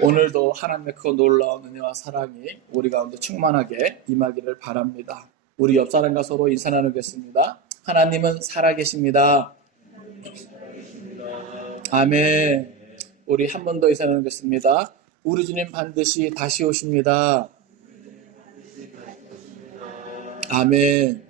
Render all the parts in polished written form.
오늘도 하나님의 그 놀라운 은혜와 사랑이 우리 가운데 충만하게 임하기를 바랍니다. 우리 옆 사람과 서로 인사 나누겠습니다. 하나님은 살아계십니다. 아멘. 우리 한 번 더 인사 나누겠습니다. 우리 주님 반드시 다시 오십니다. 아멘.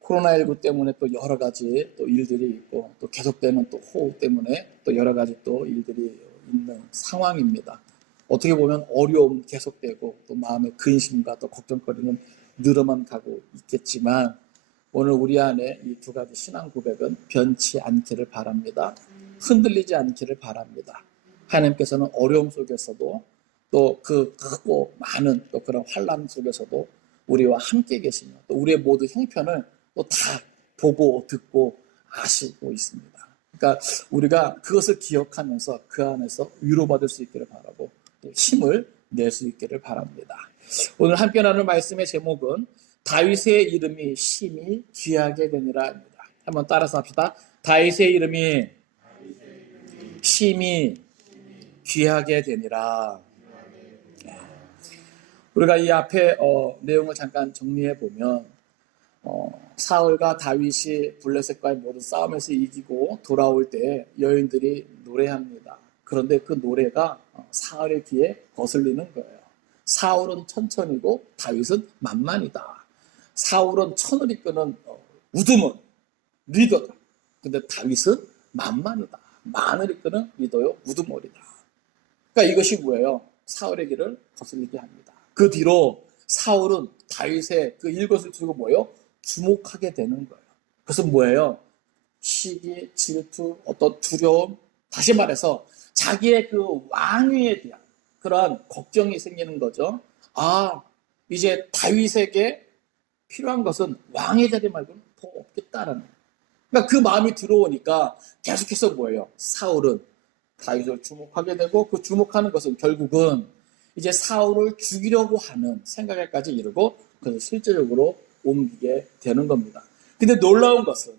코로나19 때문에 또 여러 가지 또 일들이 있고 또 계속되는 또 호우 때문에 또 여러 가지 또 일들이 있는 상황입니다. 어떻게 보면 어려움 계속되고 또 마음의 근심과 또 걱정거리는 늘어만 가고 있겠지만 오늘 우리 안에 이 두 가지 신앙 고백은 변치 않기를 바랍니다. 흔들리지 않기를 바랍니다. 하나님께서는 어려움 속에서도 또 그 크고 많은 또 그런 환난 속에서도 우리와 함께 계시며 또 우리의 모든 형편을 또 다 보고 듣고 아시고 있습니다. 그러니까 우리가 그것을 기억하면서 그 안에서 위로받을 수 있기를 바라고 또 힘을 낼 수 있기를 바랍니다. 오늘 함께 나눌 말씀의 제목은 다윗의 이름이 심히 귀하게 되니라입니다. 한번 따라서 합시다. 다윗의 이름이 심히 귀하게 되니라. 우리가 이 앞에 내용을 잠깐 정리해 보면 사울과 다윗이 블레셋과의 모든 싸움에서 이기고 돌아올 때 여인들이 노래합니다. 그런데 그 노래가 사울의 귀에 거슬리는 거예요. 사울은 천천히고 다윗은 만만이다. 사울은 천을 이끄는 우두먼 리더다. 근데 다윗은 만만이다. 만을 이끄는 리더요 우두머리다. 그러니까 이것이 뭐예요? 사울의 귀를 거슬리게 합니다. 그 뒤로 사울은 다윗의 그 일것을 두고 뭐예요? 주목하게 되는 거예요. 그것은 뭐예요? 시기, 질투, 어떤 두려움, 다시 말해서 자기의 그 왕위에 대한 그러한 걱정이 생기는 거죠. 아, 이제 다윗에게 필요한 것은 왕의 자리 말고는 더 없겠다라는 거예요. 그러니까 그 마음이 들어오니까 계속해서 뭐예요? 사울은 다윗을 주목하게 되고 그 주목하는 것은 결국은 이제 사울을 죽이려고 하는 생각에까지 이르고 그래서 실제적으로 옮기게 되는 겁니다. 근데 놀라운 것은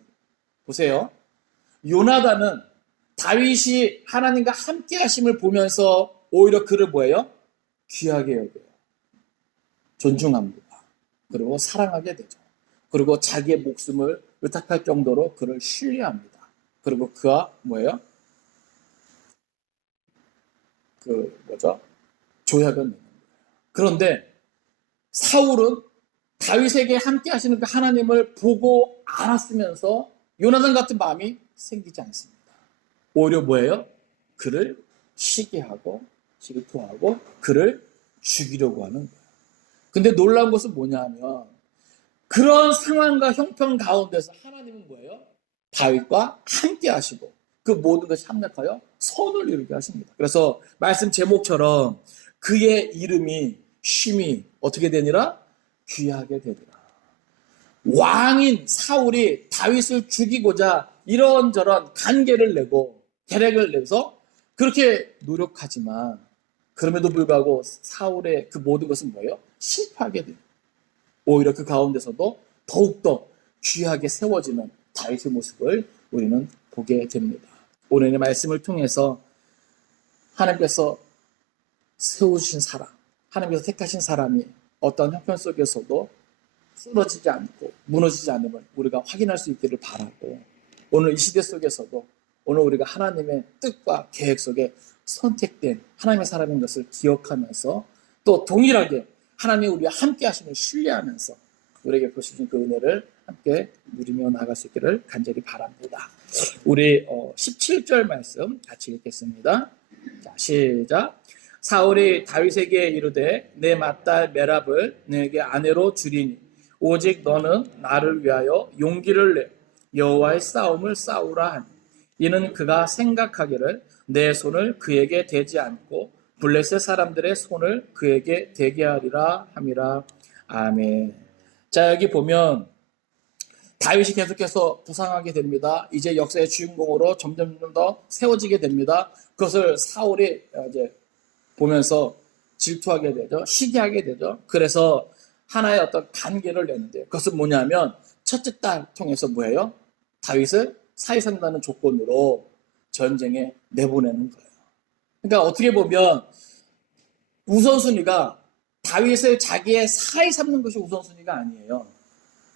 보세요. 요나단은 다윗이 하나님과 함께 하심을 보면서 오히려 그를 뭐예요? 귀하게 여겨요. 존중합니다. 그리고 사랑하게 되죠. 그리고 자기의 목숨을 의탁할 정도로 그를 신뢰합니다. 그리고 그와 뭐예요? 조약을 맺는 거예요. 그런데 사울은 다윗에게 함께 하시는 그 하나님을 보고 알았으면서 요나단 같은 마음이 생기지 않습니다. 오히려 뭐예요? 그를 시기하고 질투하고 그를 죽이려고 하는 거예요. 근데 놀라운 것은 뭐냐 하면 그런 상황과 형편 가운데서 하나님은 뭐예요? 다윗과 함께 하시고 그 모든 것이 합력하여 선을 이루게 하십니다. 그래서 말씀 제목처럼 그의 이름이 심히 어떻게 되니라? 귀하게 되리라. 왕인 사울이 다윗을 죽이고자 이런저런 간계를 내고 계략을 내서 그렇게 노력하지만 그럼에도 불구하고 사울의 그 모든 것은 뭐예요? 실패하게 돼요. 오히려 그 가운데서도 더욱더 귀하게 세워지는 다윗의 모습을 우리는 보게 됩니다. 오늘의 말씀을 통해서 하나님께서 세우신 사람, 하나님께서 택하신 사람이 어떤 형편 속에서도 쓰러지지 않고 무너지지 않음을 우리가 확인할 수 있기를 바라고 오늘 이 시대 속에서도 오늘 우리가 하나님의 뜻과 계획 속에 선택된 하나님의 사람인 것을 기억하면서 또 동일하게 하나님이 우리와 함께 하심을 신뢰하면서 우리에게 주신 그 은혜를 함께 누리며 나아갈 수 있기를 간절히 바랍니다. 우리 17절 말씀 같이 읽겠습니다. 자, 시작. 사울이 다윗에게 이르되 내 맏딸 메랍을 내게 아내로 주리니 오직 너는 나를 위하여 용기를 내 여호와의 싸움을 싸우라 하니 이는 그가 생각하기를 내 손을 그에게 대지 않고 블레셋 사람들의 손을 그에게 대게 하리라 함이라. 아멘. 자, 여기 보면 다윗이 계속해서 부상하게 됩니다. 이제 역사의 주인공으로 점점 더 세워지게 됩니다. 그것을 사울이 이제 보면서 질투하게 되죠. 시기하게 되죠. 그래서 하나의 어떤 관계를 내는데요. 그것은 뭐냐면 첫째 딸 통해서 뭐예요? 다윗을 사위산다는 조건으로 전쟁에 내보내는 거예요. 그러니까 어떻게 보면 우선순위가 다윗을 자기의 사이 삼는 것이 우선순위가 아니에요.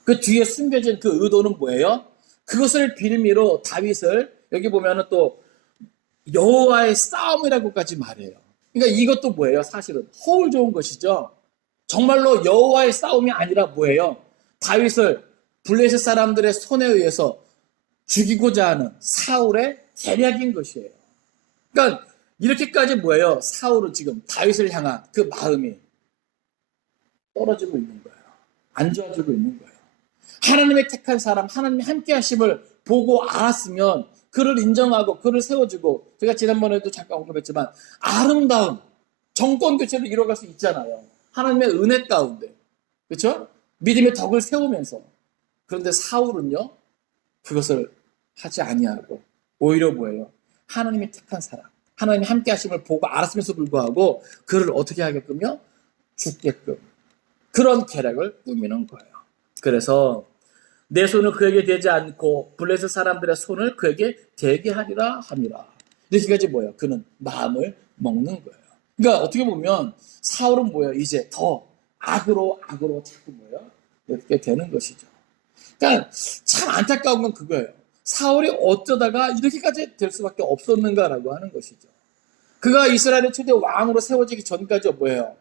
그 뒤에 숨겨진 그 의도는 뭐예요? 그것을 빌미로 다윗을 여기 보면은 또 여호와의 싸움이라고까지 말해요. 그러니까 이것도 뭐예요? 사실은 허울 좋은 것이죠. 정말로 여호와의 싸움이 아니라 뭐예요? 다윗을 블레셋 사람들의 손에 의해서 죽이고자 하는 사울의 계략인 것이에요. 그러니까 이렇게까지 뭐예요? 사울은 지금 다윗을 향한 그 마음이 떨어지고 있는 거예요. 안 좋아지고 있는 거예요. 하나님의 택한 사람, 하나님의 함께 하심을 보고 알았으면 그를 인정하고 그를 세워주고, 제가 지난번에도 잠깐 언급했지만 아름다운 정권 교체를 이뤄갈 수 있잖아요. 하나님의 은혜 가운데. 그렇죠? 믿음의 덕을 세우면서. 그런데 사울은요, 그것을 하지 아니하고 오히려 뭐예요? 하나님이 택한 사람, 하나님이 함께 하심을 보고 알았으면서 불구하고 그를 어떻게 하게끔요? 죽게끔. 그런 계략을 꾸미는 거예요. 그래서 내 손은 그에게 되지 않고 블레셋 사람들의 손을 그에게 대게 하리라 함이라. 이렇게까지 뭐예요? 그는 마음을 먹는 거예요. 그러니까 어떻게 보면 사울은 뭐예요? 이제 더 악으로 자꾸 뭐예요? 이렇게 되는 것이죠. 그러니까 참 안타까운 건 그거예요. 사울이 어쩌다가 이렇게까지 될 수밖에 없었는가라고 하는 것이죠. 그가 이스라엘의 최대 왕으로 세워지기 전까지 뭐예요?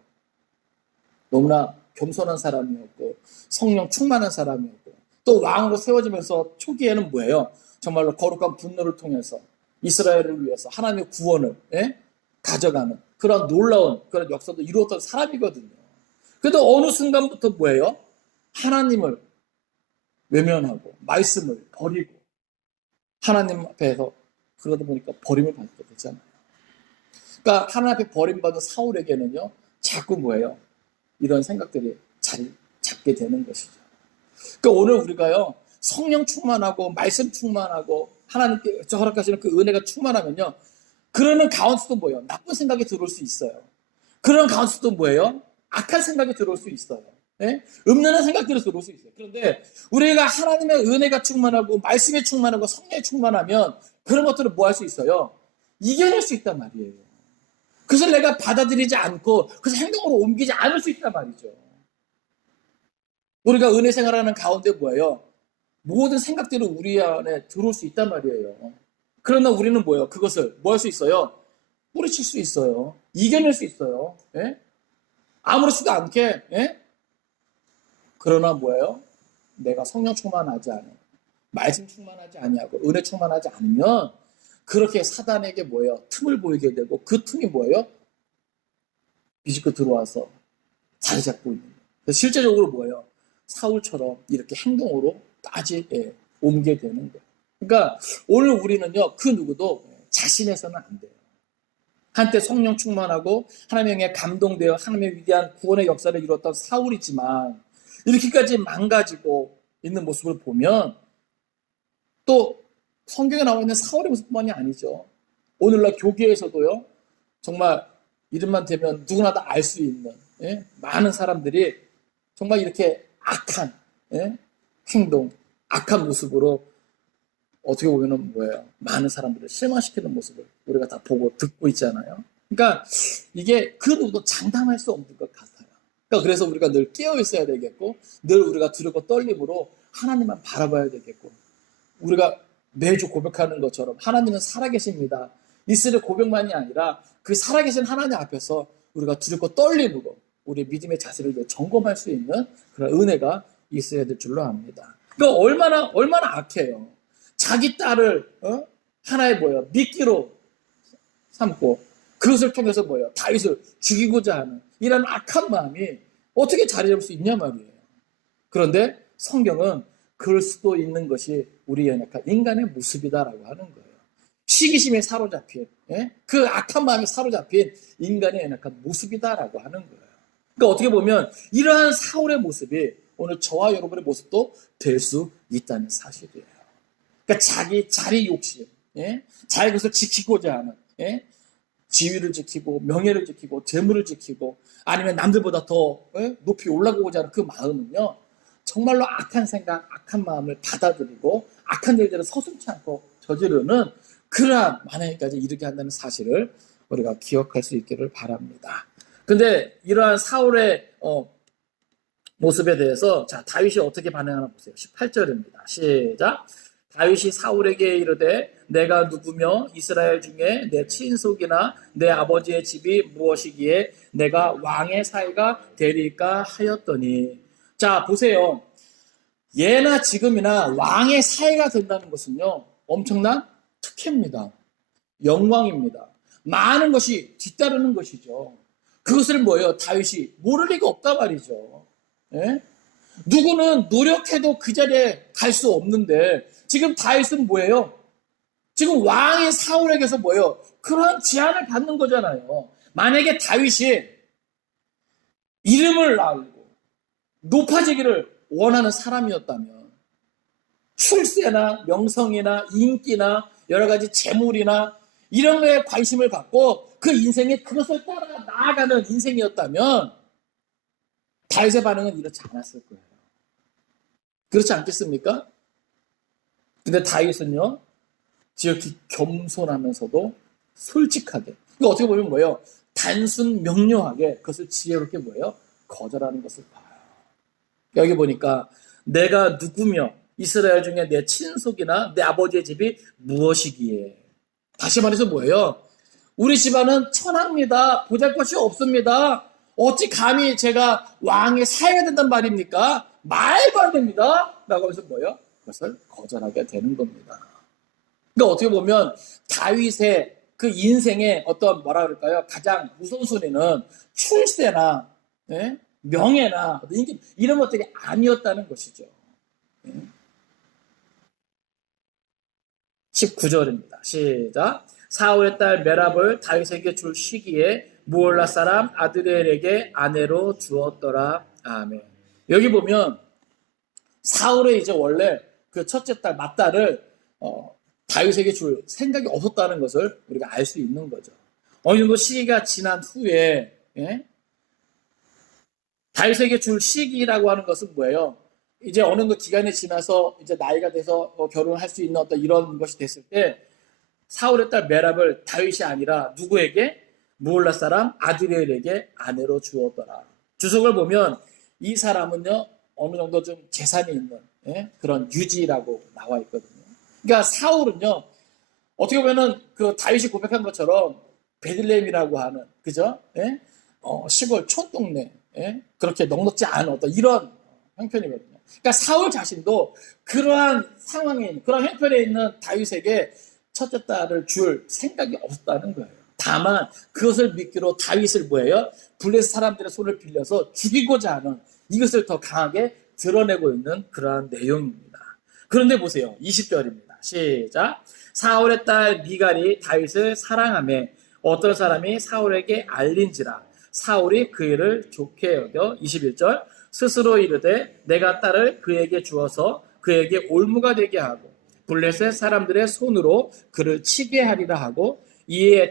너무나 겸손한 사람이었고 성령 충만한 사람이었고 또 왕으로 세워지면서 초기에는 뭐예요? 정말로 거룩한 분노를 통해서 이스라엘을 위해서 하나님의 구원을 가져가는 그런 놀라운 그런 역사도 이루었던 사람이거든요. 그래도 어느 순간부터 뭐예요? 하나님을 외면하고 말씀을 버리고 하나님 앞에서 그러다 보니까 버림을 받게 되잖아요. 그러니까 하나님 앞에 버림받은 사울에게는요 자꾸 뭐예요? 이런 생각들이 자리 잡게 되는 것이죠. 그러니까 오늘 우리가요 성령 충만하고 말씀 충만하고 하나님께 허락하시는 그 은혜가 충만하면요 그러는 가운데서도 뭐예요? 나쁜 생각이 들어올 수 있어요. 그런 가운데서도 뭐예요? 악한 생각이 들어올 수 있어요. 음란한 생각들이 들어올 수 있어요. 그런데 우리가 하나님의 은혜가 충만하고 말씀이 충만하고 성령이 충만하면 그런 것들을 뭐 할 수 있어요? 이겨낼 수 있단 말이에요. 그것을 내가 받아들이지 않고 그것을 행동으로 옮기지 않을 수 있단 말이죠. 우리가 은혜 생활하는 가운데 뭐예요? 모든 생각들이 우리 안에 들어올 수 있단 말이에요. 그러나 우리는 뭐예요? 그것을 뭐 할 수 있어요? 뿌리칠 수 있어요. 이겨낼 수 있어요. 아무렇지도 않게 그러나 뭐예요? 내가 성령 충만하지 않아 말씀 충만하지 아니하고 은혜 충만하지 않으면 그렇게 사단에게 뭐예요? 틈을 보이게 되고 그 틈이 뭐예요? 비집고 들어와서 자리 잡고 있는 거예요. 그래서 실제적으로 뭐예요? 사울처럼 이렇게 행동으로 까지 옮게 되는 거예요. 그러니까 오늘 우리는요 그 누구도 자신해서는 안 돼요. 한때 성령 충만하고 하나님의 감동되어 하나님의 위대한 구원의 역사를 이뤘던 사울이지만 이렇게까지 망가지고 있는 모습을 보면 또 성경에 나와 있는 사울의 모습뿐만이 아니죠. 오늘날 교계에서도요 정말 이름만 대면 누구나 다 알 수 있는 많은 사람들이 정말 이렇게 악한 행동, 악한 모습으로 어떻게 보면 뭐예요? 많은 사람들을 실망시키는 모습을 우리가 다 보고 듣고 있잖아요. 그러니까 이게 그 누구도 장담할 수 없는 것 같아요. 그러니까 그래서 우리가 늘 깨어 있어야 되겠고 늘 우리가 두렵고 떨림으로 하나님만 바라봐야 되겠고 우리가 매주 고백하는 것처럼 하나님은 살아계십니다. 이스라엘 고백만이 아니라 그 살아계신 하나님 앞에서 우리가 두렵고 떨림으로 우리의 믿음의 자세를 점검할 수 있는 그런 은혜가 있어야 될 줄로 압니다. 그러니까 얼마나 악해요. 자기 딸을 하나의 뭐예요? 미끼로 삼고 그것을 통해서 뭐예요? 다윗을 죽이고자 하는 이런 악한 마음이 어떻게 자리 잡을 수 있냐 말이에요. 그런데 성경은 그럴 수도 있는 것이 우리의 연약한 인간의 모습이다라고 하는 거예요. 시기심에 사로잡힌 그 악한 마음에 사로잡힌 인간의 연약한 모습이다라고 하는 거예요. 그러니까 어떻게 보면 이러한 사울의 모습이 오늘 저와 여러분의 모습도 될 수 있다는 사실이에요. 그러니까 자기 자리 욕심, 자기 것을 지키고자 하는, 지위를 지키고 명예를 지키고 재물을 지키고 아니면 남들보다 더 높이 올라가고자 하는 그 마음은요 정말로 악한 생각, 악한 마음을 받아들이고 악한 일들을 서슴지 않고 저지르는 그러한 만행까지 이르게 한다는 사실을 우리가 기억할 수 있기를 바랍니다. 근데 이러한 사울의 모습에 대해서 자, 다윗이 어떻게 반응하나 보세요. 18절입니다. 시작. 다윗이 사울에게 이르되 내가 누구며 이스라엘 중에 내 친속이나 내 아버지의 집이 무엇이기에 내가 왕의 사위가 되리까 하였더니. 자, 보세요. 예나 지금이나 왕의 사위가 된다는 것은요, 엄청난 특혜입니다. 영광입니다. 많은 것이 뒤따르는 것이죠. 그것을 뭐예요? 다윗이 모를 리가 없단 말이죠. 예? 누구는 노력해도 그 자리에 갈 수 없는데 지금 다윗은 뭐예요? 지금 왕의 사울에게서 뭐예요? 그러한 제안을 받는 거잖아요. 만약에 다윗이 이름을 알고 높아지기를 원하는 사람이었다면 출세나 명성이나 인기나 여러 가지 재물이나 이런 거에 관심을 갖고 그 인생에 그것을 따라 나아가는 인생이었다면 다윗의 반응은 이렇지 않았을 거예요. 그렇지 않겠습니까? 근데 다윗은요, 지극히 겸손하면서도 솔직하게, 이거 어떻게 보면 뭐예요? 단순 명료하게 그것을 지혜롭게 뭐예요? 거절하는 것을 봐요. 여기 보니까 내가 누구며 이스라엘 중에 내 친속이나 내 아버지의 집이 무엇이기에. 다시 말해서 뭐예요? 우리 집안은 천합니다. 보잘것이 없습니다. 어찌 감히 제가 왕의 사위가 된단 말입니까? 말도 안 됩니다. 라고 하면서 뭐예요? 그것을 거절하게 되는 겁니다. 그러니까 어떻게 보면 다윗의 그 인생의 어떤 뭐라 그럴까요? 가장 우선순위는 출세나 명예나 인기 이런 것들이 아니었다는 것이죠. 19절입니다. 시작. 사울의 딸 메랍을 다윗에게 줄 시기에 무올라 사람 아드리엘에게 아내로 주었더라. 아멘. 여기 보면 사울의 이제 원래 그 첫째 딸 맏딸을 다윗에게 줄 생각이 없었다는 것을 우리가 알 수 있는 거죠. 어느 정도 시기가 지난 후에 다윗에게 줄 시기라고 하는 것은 뭐예요? 이제 어느 정도 기간이 지나서 이제 나이가 돼서 결혼을 할 수 있는 어떤 이런 것이 됐을 때 사울의 딸 메랍을 다윗이 아니라 누구에게? 무올라 사람 아드리엘에게 아내로 주었더라. 주석을 보면 이 사람은요 어느 정도 좀 재산이 있는 그런 유지라고 나와 있거든요. 그러니까 사울은요 어떻게 보면은 그 다윗이 고백한 것처럼 베들레헴이라고 하는 그죠? 시골 촌동네 그렇게 넉넉지 않은 어떤 이런 형편이거든요. 그러니까 사울 자신도 그러한 상황에 그런 형편에 있는 다윗에게 첫째 딸을 줄 생각이 없었다는 거예요. 다만 그것을 미끼로 다윗을 뭐예요? 블레셋 사람들의 손을 빌려서 죽이고자 하는 이것을 더 강하게 드러내고 있는 그러한 내용입니다. 그런데 보세요. 20절입니다. 시작. 사울의 딸 미갈이 다윗을 사랑하며 어떤 사람이 사울에게 알린지라 사울이 그 일을 좋게 여겨 21절 스스로 이르되 내가 딸을 그에게 주어서 그에게 올무가 되게 하고 블레셋 사람들의 손으로 그를 치게 하리라 하고 이에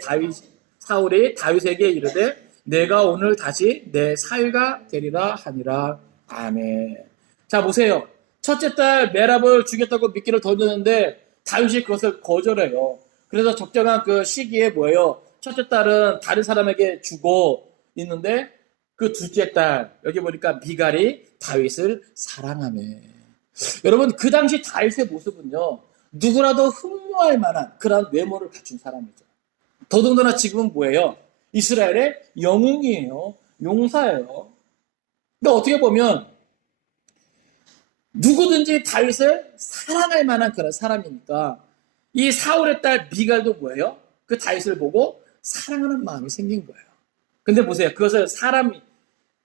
사울이 다윗에게 이르되 내가 오늘 다시 내 사위가 되리라 하니라. 아멘. 자 보세요. 첫째 딸 메랍을 주겠다고 미끼를 던졌는데 다윗이 그것을 거절해요. 그래서 적정한 그 시기에 뭐예요? 첫째 딸은 다른 사람에게 주고 있는데 그 둘째 딸 여기 보니까 미갈이 다윗을 사랑하며. 여러분 그 당시 다윗의 모습은요 누구라도 흠모할 만한 그런 외모를 갖춘 사람이죠. 더더군다나 지금은 뭐예요? 이스라엘의 영웅이에요. 용사예요. 그러니까 어떻게 보면 누구든지 다윗을 사랑할 만한 그런 사람이니까 이 사울의 딸 미갈도 뭐예요? 그 다윗을 보고 사랑하는 마음이 생긴 거예요. 근데 보세요. 그것을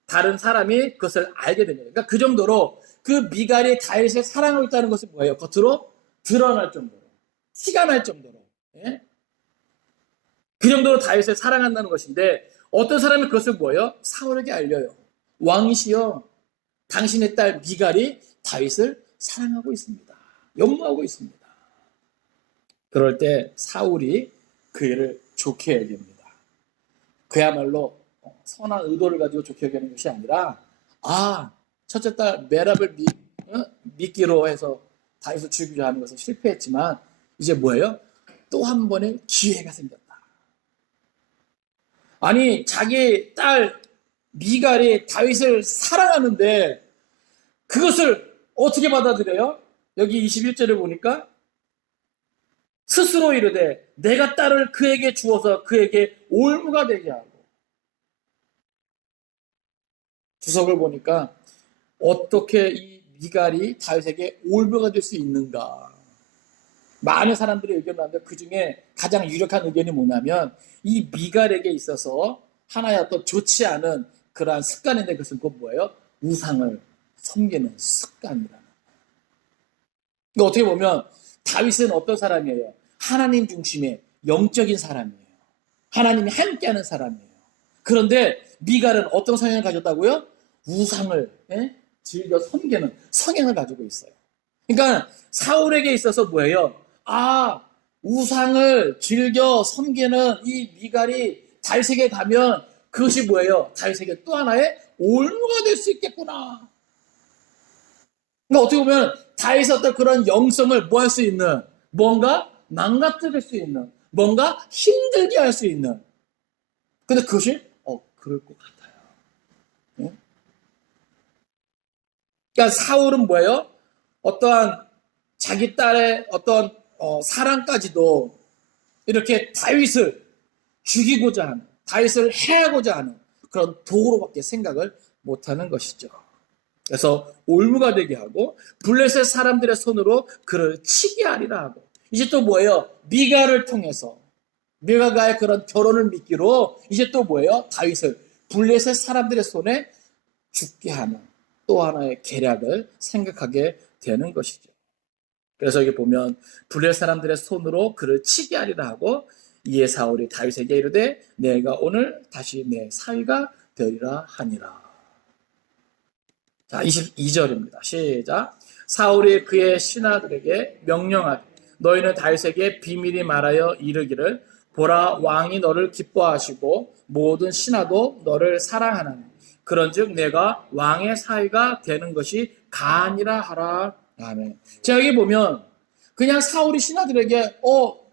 다른 사람이 그것을 알게 됩니다. 그러니까 그 정도로 그 미갈이 다윗을 사랑하고 있다는 것은 뭐예요? 겉으로 드러날 정도로, 티가 날 정도로. 그 정도로 다윗을 사랑한다는 것인데 어떤 사람이 그것을 뭐예요? 사울에게 알려요. 왕이시여, 당신의 딸 미갈이 다윗을 사랑하고 있습니다. 연모하고 있습니다. 그럴 때 사울이 그 일을 좋게 여깁니다. 그야말로 선한 의도를 가지고 좋게 여기는 것이 아니라 첫째 딸 메랍을 미끼로 해서 다윗을 죽이려 하는 것은 실패했지만 이제 뭐예요? 또 한 번의 기회가 생겼다. 아니 자기 딸 미갈이 다윗을 사랑하는데 그것을 어떻게 받아들여요? 여기 21절을 보니까 스스로 이르되 내가 딸을 그에게 주어서 그에게 올무가 되게 하고. 주석을 보니까 어떻게 이 미갈이 다윗에게 올무가 될 수 있는가. 많은 사람들의 의견을 하는데 그 중에 가장 유력한 의견이 뭐냐면 이 미갈에게 있어서 하나의 어떤 좋지 않은 그러한 습관인데 그것은 곧 뭐예요? 우상을 섬기는 습관이라는 거예요. 그러니까 어떻게 보면 다윗은 어떤 사람이에요? 하나님 중심의 영적인 사람이에요. 하나님이 함께하는 사람이에요. 그런데 미갈은 어떤 성향을 가졌다고요? 우상을 즐겨 섬기는 성향을 가지고 있어요. 그러니까 사울에게 있어서 뭐예요? 우상을 즐겨 섬기는 이 미갈이 다윗에게 가면 그것이 뭐예요? 다윗에게 또 하나의 올무가 될 수 있겠구나. 그러니까 어떻게 보면 다윗의 어떤 그런 영성을 뭐 할 수 있는, 뭔가 망가뜨릴 수 있는, 뭔가 힘들게 할 수 있는. 근데 그것이 그럴 것 같아요. 네? 그러니까 사울은 뭐예요? 어떠한 자기 딸의 어떤 사랑까지도 이렇게 다윗을 죽이고자 하는, 다윗을 해하고자 하는 그런 도구로밖에 생각을 못하는 것이죠. 그래서 올무가 되게 하고 블레셋 사람들의 손으로 그를 치게 하리라 하고, 이제 또 뭐예요? 미갈을 통해서 미갈과의 그런 결혼을 미끼로 이제 또 뭐예요? 다윗을 블레셋 사람들의 손에 죽게 하는 또 하나의 계략을 생각하게 되는 것이죠. 그래서 여기 보면 블레셋 사람들의 손으로 그를 치게 하리라 하고, 이에 사울이 다윗에게 이르되 내가 오늘 다시 내 사위가 되리라 하니라. 자, 22절입니다. 시작. 사울이 그의 신하들에게 명령하되 너희는 다윗에게 비밀히 말하여 이르기를 보라, 왕이 너를 기뻐하시고 모든 신하도 너를 사랑하나니 그런즉 내가 왕의 사위가 되는 것이 가아니라 하라. 아멘. 자, 여기 보면 그냥 사울이 신하들에게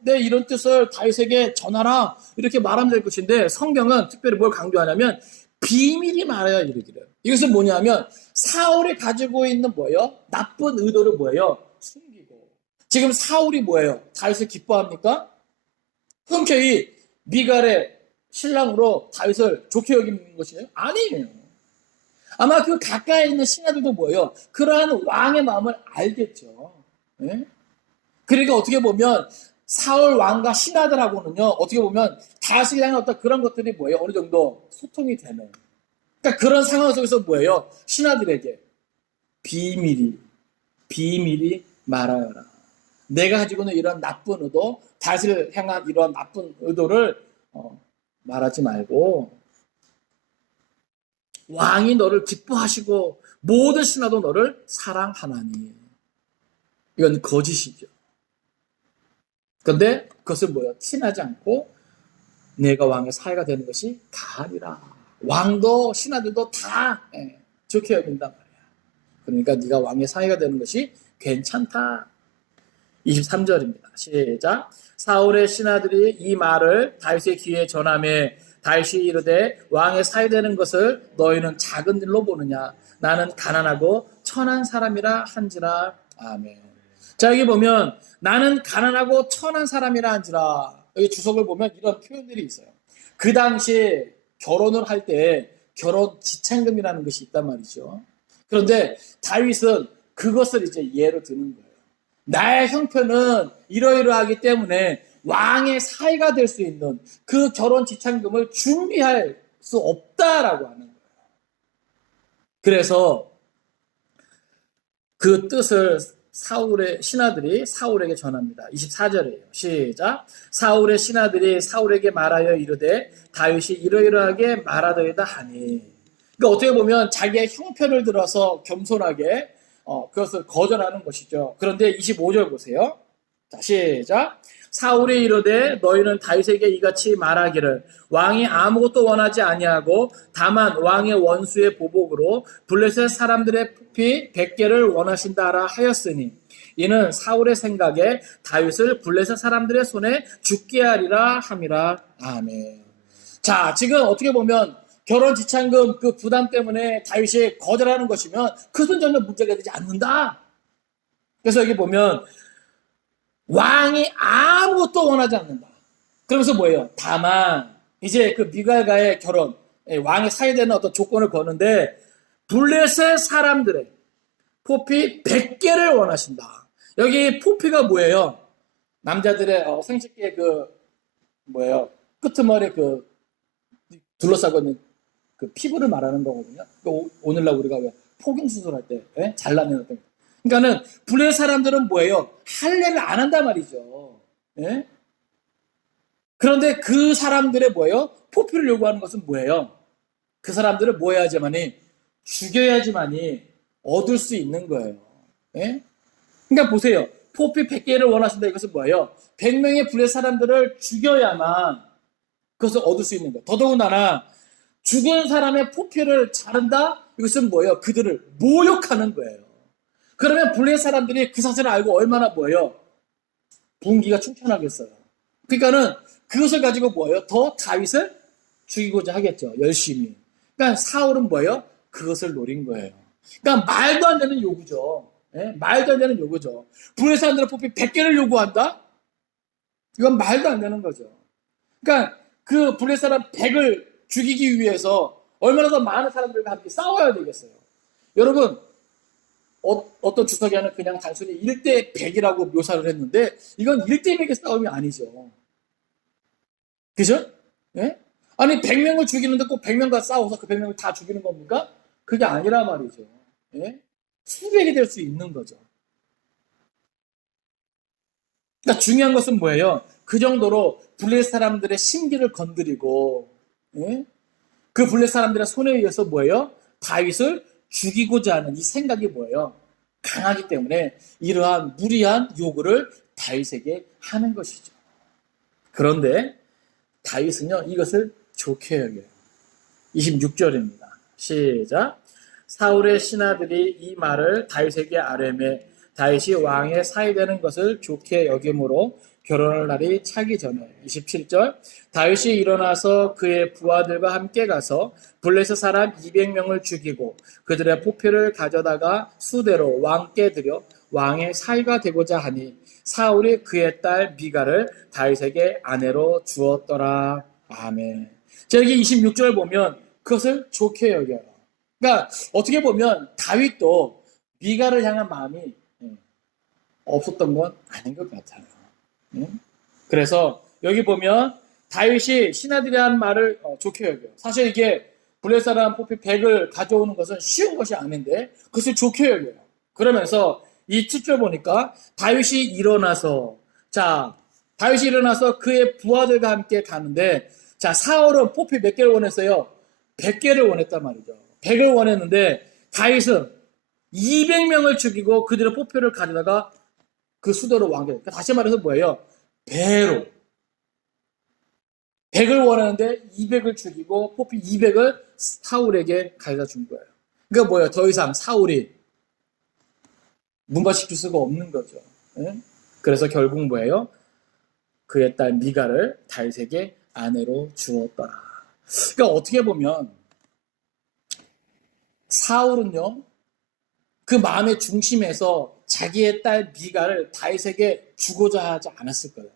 내 이런 뜻을 다윗에게 전하라 이렇게 말하면 될 것인데, 성경은 특별히 뭘 강조하냐면 비밀이 말해야 이르기를. 이것은 뭐냐면 사울이 가지고 있는 뭐예요? 나쁜 의도를 뭐예요? 숨기고. 지금 사울이 뭐예요? 다윗을 기뻐합니까? 흔쾌히 미갈의 신랑으로 다윗을 좋게 여기는 것이에요? 아니에요. 아마 그 가까이 있는 신하들도 뭐예요? 그러한 왕의 마음을 알겠죠. 네? 그러니까 어떻게 보면 사울 왕과 신하들하고는요, 어떻게 보면 다윗을 향한 어떤 그런 것들이 뭐예요? 어느 정도 소통이 되는. 그러니까 그런 상황 속에서 뭐예요? 신하들에게 비밀이 말하여라. 내가 가지고 있는 이런 나쁜 의도, 다윗을 향한 이런 나쁜 의도를 말하지 말고 왕이 너를 기뻐하시고 모든 신하도 너를 사랑하나니. 이건 거짓이죠. 그런데 그것을 뭐예요? 티나지 않고 내가 왕의 사위가 되는 것이 가아니라. 왕도 신하들도 다 좋게 여긴단 말이야. 그러니까 네가 왕의 사위가 되는 것이 괜찮다. 23절입니다. 시작. 사울의 신하들이 이 말을 다윗의 귀에 전하매 다윗이 이르되 왕의 사위 되는 것을 너희는 작은 일로 보느냐? 나는 가난하고 천한 사람이라 한지라. 아멘. 자, 여기 보면 나는 가난하고 천한 사람이라 한지라. 여기 주석을 보면 이런 표현들이 있어요. 그 당시에 결혼을 할 때 결혼 지참금이라는 것이 있단 말이죠. 그런데 다윗은 그것을 이제 예로 드는 거예요. 나의 형편은 이러이러하기 때문에 왕의 사위가 될 수 있는 그 결혼 지참금을 준비할 수 없다라고 하는 거예요. 그래서 그 뜻을 사울의 신하들이 사울에게 전합니다. 24절이에요. 시작. 사울의 신하들이 사울에게 말하여 이르되 다윗이 이러이러하게 말하더이다 하니. 그러니까 어떻게 보면 자기의 형편을 들어서 겸손하게 그것을 거절하는 것이죠. 그런데 25절 보세요. 자, 시작. 사울이 이르되 너희는 다윗에게 이같이 말하기를 왕이 아무것도 원하지 아니하고 다만 왕의 원수의 보복으로 블레셋 사람들의 피 100개를 원하신다라 하였으니 이는 사울의 생각에 다윗을 블레셋 사람들의 손에 죽게 하리라 함이라. 아멘. 자, 지금 어떻게 보면 결혼 지참금 그 부담 때문에 다윗이 거절하는 것이면 그것은 전혀 문제가 되지 않는다. 그래서 여기 보면 왕이 아무것도 원하지 않는다. 그러면서 뭐예요? 다만 이제 그 미갈과의 결혼, 왕의 사이되는 어떤 조건을 거는데 블레셋 사람들의 포피 100개를 원하신다. 여기 포피가 뭐예요? 남자들의 생식기의 그 뭐예요? 끄트머리 그 둘러싸고 있는 그 피부를 말하는 거거든요. 오늘날 우리가 왜 포경 수술할 때 잘라내는 어떤. 그러니까는 블레셋 사람들은 뭐예요? 할례를 안 한단 말이죠. 예? 그런데 그 사람들의 뭐예요? 포피를 요구하는 것은 뭐예요? 그 사람들을 뭐 해야지만이 죽여야지만이 얻을 수 있는 거예요. 예? 그러니까 보세요. 포피 100개를 원하신다. 이것은 뭐예요? 100명의 블레셋 사람들을 죽여야만 그것을 얻을 수 있는 거예요. 더더군다나 죽은 사람의 포피를 자른다? 이것은 뭐예요? 그들을 모욕하는 거예요. 그러면 블레셋 사람들이 그 사실을 알고 얼마나 뭐예요? 분기가 충천하겠어요. 그러니까는 그것을 가지고 뭐예요? 더 다윗을 죽이고자 하겠죠. 열심히. 그러니까 사울은 뭐예요? 그것을 노린 거예요. 그러니까 말도 안 되는 요구죠. 예? 말도 안 되는 요구죠. 블레셋 사람들의 포피 100개를 요구한다? 이건 말도 안 되는 거죠. 그러니까 그 블레셋 사람 100을 죽이기 위해서 얼마나 더 많은 사람들과 함께 싸워야 되겠어요. 여러분, 어떤 주석에는 그냥 단순히 1대 100이라고 묘사를 했는데 이건 1대 100의 싸움이 아니죠. 그죠? 예? 아니 100명을 죽이는데 꼭 100명과 싸워서 그 100명을 다 죽이는 겁니까? 그게 아니라 말이죠. 예? 수백이 될 수 있는 거죠. 그러니까 중요한 것은 뭐예요? 그 정도로 블레셋 사람들의 심기를 건드리고 예? 그 블레셋 사람들의 손에 의해서 뭐예요? 다윗을 죽이고자 하는 이 생각이 뭐예요? 강하기 때문에 이러한 무리한 요구를 다윗에게 하는 것이죠. 그런데 다윗은요, 이것을 좋게 여겨요. 26절입니다. 시작. 사울의 신하들이 이 말을 다윗에게 아뢰매 다윗이 왕의 사이되는 것을 좋게 여김으로 결혼할 날이 차기 전에. 27절. 다윗이 일어나서 그의 부하들과 함께 가서 블레셋 사람 200명을 죽이고 그들의 포표를 가져다가 수대로 왕께 드려 왕의 사이가 되고자 하니 사울이 그의 딸 미갈을 다윗에게 아내로 주었더라. 아멘. 자, 여기 26절 보면 그것을 좋게 여겨요. 그러니까 어떻게 보면 다윗도 미갈을 향한 마음이 없었던 건 아닌 것 같아요. 그래서 여기 보면 다윗이 신하들이 한 말을 좋게 여겨요. 사실 이게 블레셋 사람 포피 100을 가져오는 것은 쉬운 것이 아닌데 그것을 좋게 여겨요. 그러면서 이 7절 보니까 다윗이 일어나서 다윗이 일어나서 그의 부하들과 함께 가는데 사울은 포피 몇 개를 원했어요? 100개를 원했단 말이죠. 100을 원했는데 다윗은 200명을 죽이고 그들의 포표를 가져다가 그 수도로 왕게. 그러니까 다시 말해서 뭐예요? 배로 100을 원하는데 200을 죽이고 포피 200을 사울에게 가져다 준 거예요. 그러니까 뭐예요? 더 이상 사울이 문바시킬 수가 없는 거죠. 그래서 결국 뭐예요? 그의 딸 미갈을 다윗에게 아내로 주었더라. 그러니까 어떻게 보면 사울은요, 그 마음의 중심에서 자기의 딸 미갈을 다윗에게 주고자 하지 않았을 거예요.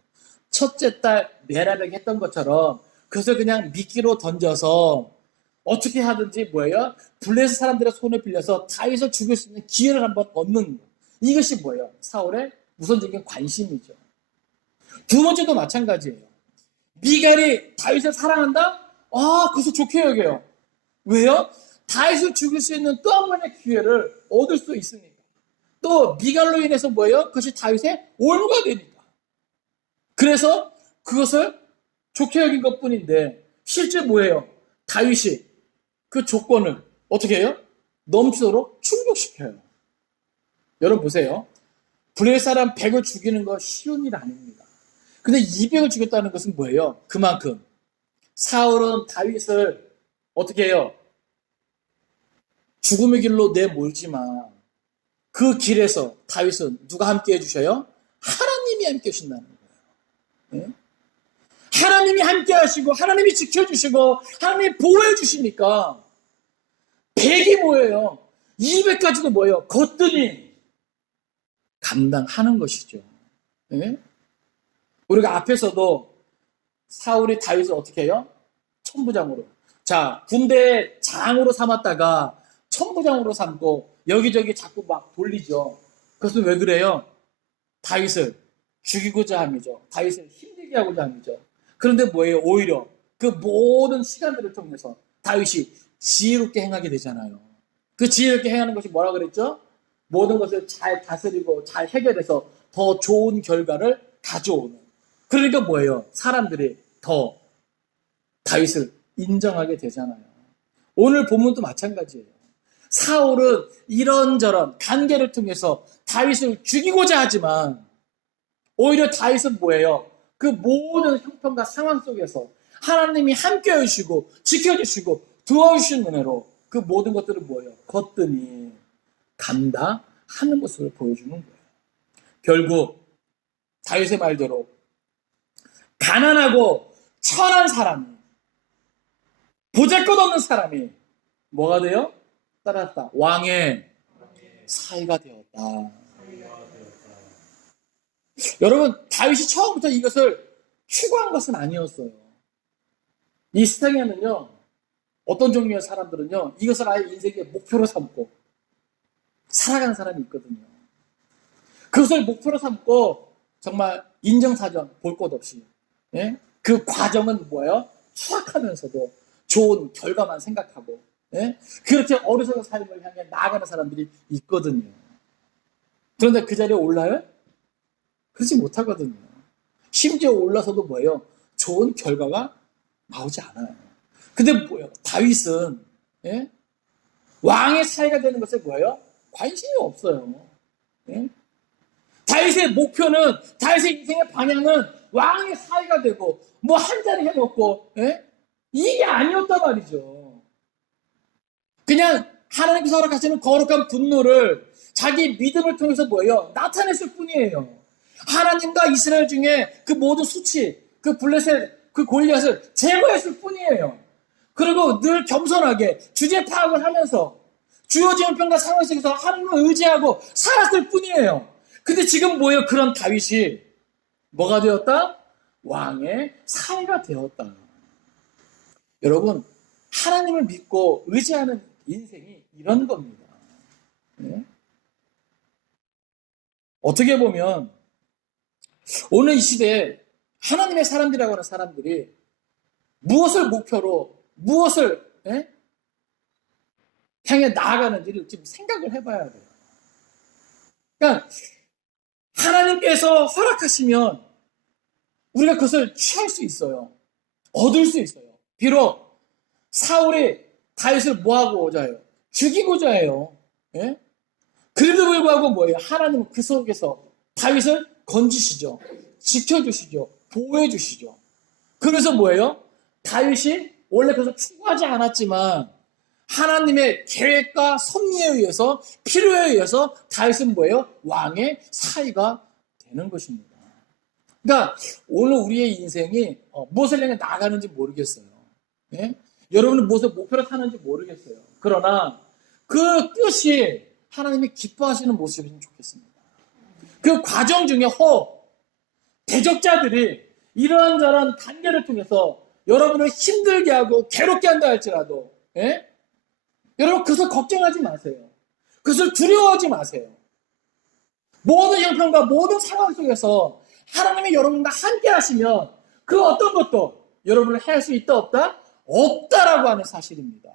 첫째 딸 메라백이 했던 것처럼 그것을 그냥 미끼로 던져서 어떻게 하든지 뭐예요? 블레셋 사람들의 손을 빌려서 다윗을 죽일 수 있는 기회를 한번 얻는 거. 이것이 뭐예요? 사울의 우선적인 관심이죠. 두 번째도 마찬가지예요. 미갈이 다윗을 사랑한다? 그것을 좋게 여겨요. 왜요? 다윗을 죽일 수 있는 또 한 번의 기회를 얻을 수 있으니까. 또 미갈로 인해서 뭐예요? 그것이 다윗의 올무가 되니까. 그래서 그것을 좋게 여긴 것뿐인데 실제 뭐예요? 다윗이 그 조건을 어떻게 해요? 넘치도록 충족시켜요. 여러분 보세요. 블레셋 사람 100을 죽이는 거 쉬운 일 아닙니다. 근데 200을 죽였다는 것은 뭐예요? 그만큼 사울은 다윗을 어떻게 해요? 죽음의 길로 내몰지만 그 길에서 다윗은 누가 함께 해주셔요? 하나님이 함께 해주신다는 거예요. 네? 하나님이 함께 하시고 하나님이 지켜주시고 하나님이 보호해 주시니까 100이 뭐예요? 200까지도 뭐예요? 거뜬히 감당하는 것이죠. 네? 우리가 앞에서도 사울이 다윗을 어떻게 해요? 천부장으로. 자, 군대 장으로 삼았다가 천부장으로 삼고 여기저기 자꾸 막 돌리죠. 그것은 왜 그래요? 다윗을 죽이고자 함이죠. 다윗을 힘들게 하고자 함이죠. 그런데 뭐예요? 오히려 그 모든 시간들을 통해서 다윗이 지혜롭게 행하게 되잖아요. 그 지혜롭게 행하는 것이 뭐라 그랬죠? 모든 것을 잘 다스리고 잘 해결해서 더 좋은 결과를 가져오는. 그러니까 뭐예요? 사람들이 더 다윗을 인정하게 되잖아요. 오늘 본문도 마찬가지예요. 사울은 이런저런 관계를 통해서 다윗을 죽이고자 하지만 오히려 다윗은 뭐예요? 그 모든 형편과 상황 속에서 하나님이 함께 해주시고 지켜주시고 도와주신 은혜로 그 모든 것들을 뭐예요? 거뜬히 감당하는 모습을 보여주는 거예요. 결국 다윗의 말대로 가난하고 천한 사람이 보잘것없는 사람이 뭐가 돼요? 따랐다. 왕의 사위가 되었다. 여러분, 다윗이 처음부터 이것을 추구한 것은 아니었어요. 이 세상에는요, 어떤 종류의 사람들은요, 이것을 아예 인생의 목표로 삼고 살아가는 사람이 있거든요. 그것을 목표로 삼고 정말 인정사정 볼 것 없이, 예? 그 과정은 뭐예요? 추악하면서도 좋은 결과만 생각하고, 예? 그렇게 어리석은 삶을 향해 나아가는 사람들이 있거든요. 그런데 그 자리에 올라요? 그렇지 못하거든요. 심지어 올라서도 뭐예요? 좋은 결과가 나오지 않아요. 근데 뭐예요? 다윗은, 예? 왕의 사위가 되는 것에 뭐예요? 관심이 없어요. 예? 다윗의 목표는, 다윗의 인생의 방향은 왕의 사위가 되고 뭐 한 자리 해먹고, 예? 이게 아니었단 말이죠. 그냥 하나님께서 허락하시는 거룩한 분노를 자기 믿음을 통해서 뭐예요? 나타냈을 뿐이에요. 하나님과 이스라엘 중에 그 모든 수치, 그 블레셋, 그 골리앗을 제거했을 뿐이에요. 그리고 늘 겸손하게 주제 파악을 하면서 주어진 형편과 상황 속에서 하나님을 의지하고 살았을 뿐이에요. 근데 지금 뭐예요? 그런 다윗이 뭐가 되었다? 왕의 사위가 되었다. 여러분, 하나님을 믿고 의지하는 인생이 이런 겁니다. 네? 어떻게 보면 오늘 이 시대에 하나님의 사람들이라고 하는 사람들이 무엇을 목표로 무엇을 향해 나아가는지를 지금 생각을 해봐야 돼요. 그러니까 하나님께서 허락하시면 우리가 그것을 취할 수 있어요. 얻을 수 있어요. 비록 사울이 다윗을 뭐하고자 해요? 죽이고자 해요. 예? 그래도 불구하고 뭐예요? 하나님은 그 속에서 다윗을 건지시죠. 지켜주시죠. 보호해주시죠. 그래서 뭐예요? 다윗이 원래 그것을 추구하지 않았지만 하나님의 계획과 섭리에 의해서 필요에 의해서 다윗은 뭐예요? 왕의 사위가 되는 것입니다. 그러니까 오늘 우리의 인생이 무엇을 향해 나아가는지 모르겠어요. 예? 여러분은 무엇을 목표로 사는지 모르겠어요. 그러나 그 끝이 하나님이 기뻐하시는 모습이면 좋겠습니다. 그 과정 중에 대적자들이 이런저런 단계를 통해서 여러분을 힘들게 하고 괴롭게 한다 할지라도 여러분 그것을 걱정하지 마세요. 그것을 두려워하지 마세요. 모든 형편과 모든 상황 속에서 하나님이 여러분과 함께 하시면 그 어떤 것도 여러분을 해할 수 있다 없다? 없다라고 하는 사실입니다.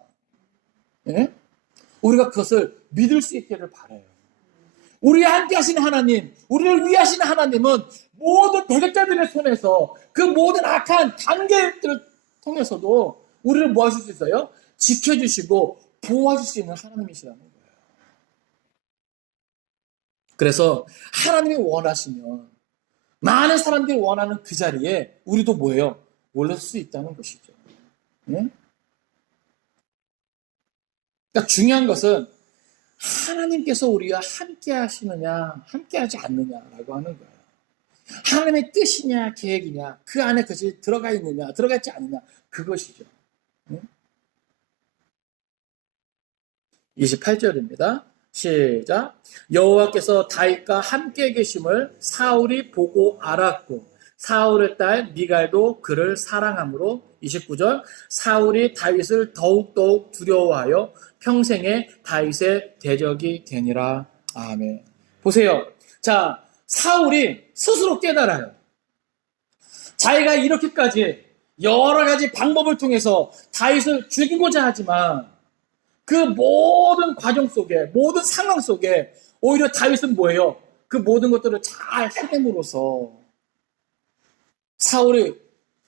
우리가 그것을 믿을 수 있기를 바라요. 우리와 함께 하시는 하나님, 우리를 위하시는 하나님은 모든 대적자들의 손에서 그 모든 악한 단계들을 통해서도 우리를 뭐 하실 수 있어요? 지켜주시고 보호하실 수 있는 하나님이시라는 거예요. 그래서 하나님이 원하시면 많은 사람들이 원하는 그 자리에 우리도 뭐예요? 올라설 수 있다는 것이죠. 네? 그러니까 중요한 것은 하나님께서 우리와 함께 하시느냐 함께 하지 않느냐라고 하는 거예요. 하나님의 뜻이냐 계획이냐 그 안에 그것이 들어가 있느냐 들어가 있지 않느냐 그것이죠. 28절입니다. 시작. 여호와께서 다윗과 함께 계심을 사울이 보고 알았고 사울의 딸 미갈도 그를 사랑하므로 29절 사울이 다윗을 더욱더욱 두려워하여 평생에 다윗의 대적이 되니라. 아멘. 보세요. 자, 사울이 스스로 깨달아요. 자기가 이렇게까지 여러 가지 방법을 통해서 다윗을 죽이고자 하지만 그 모든 과정 속에 모든 상황 속에 오히려 다윗은 뭐예요? 그 모든 것들을 잘 해냄으로써 사울이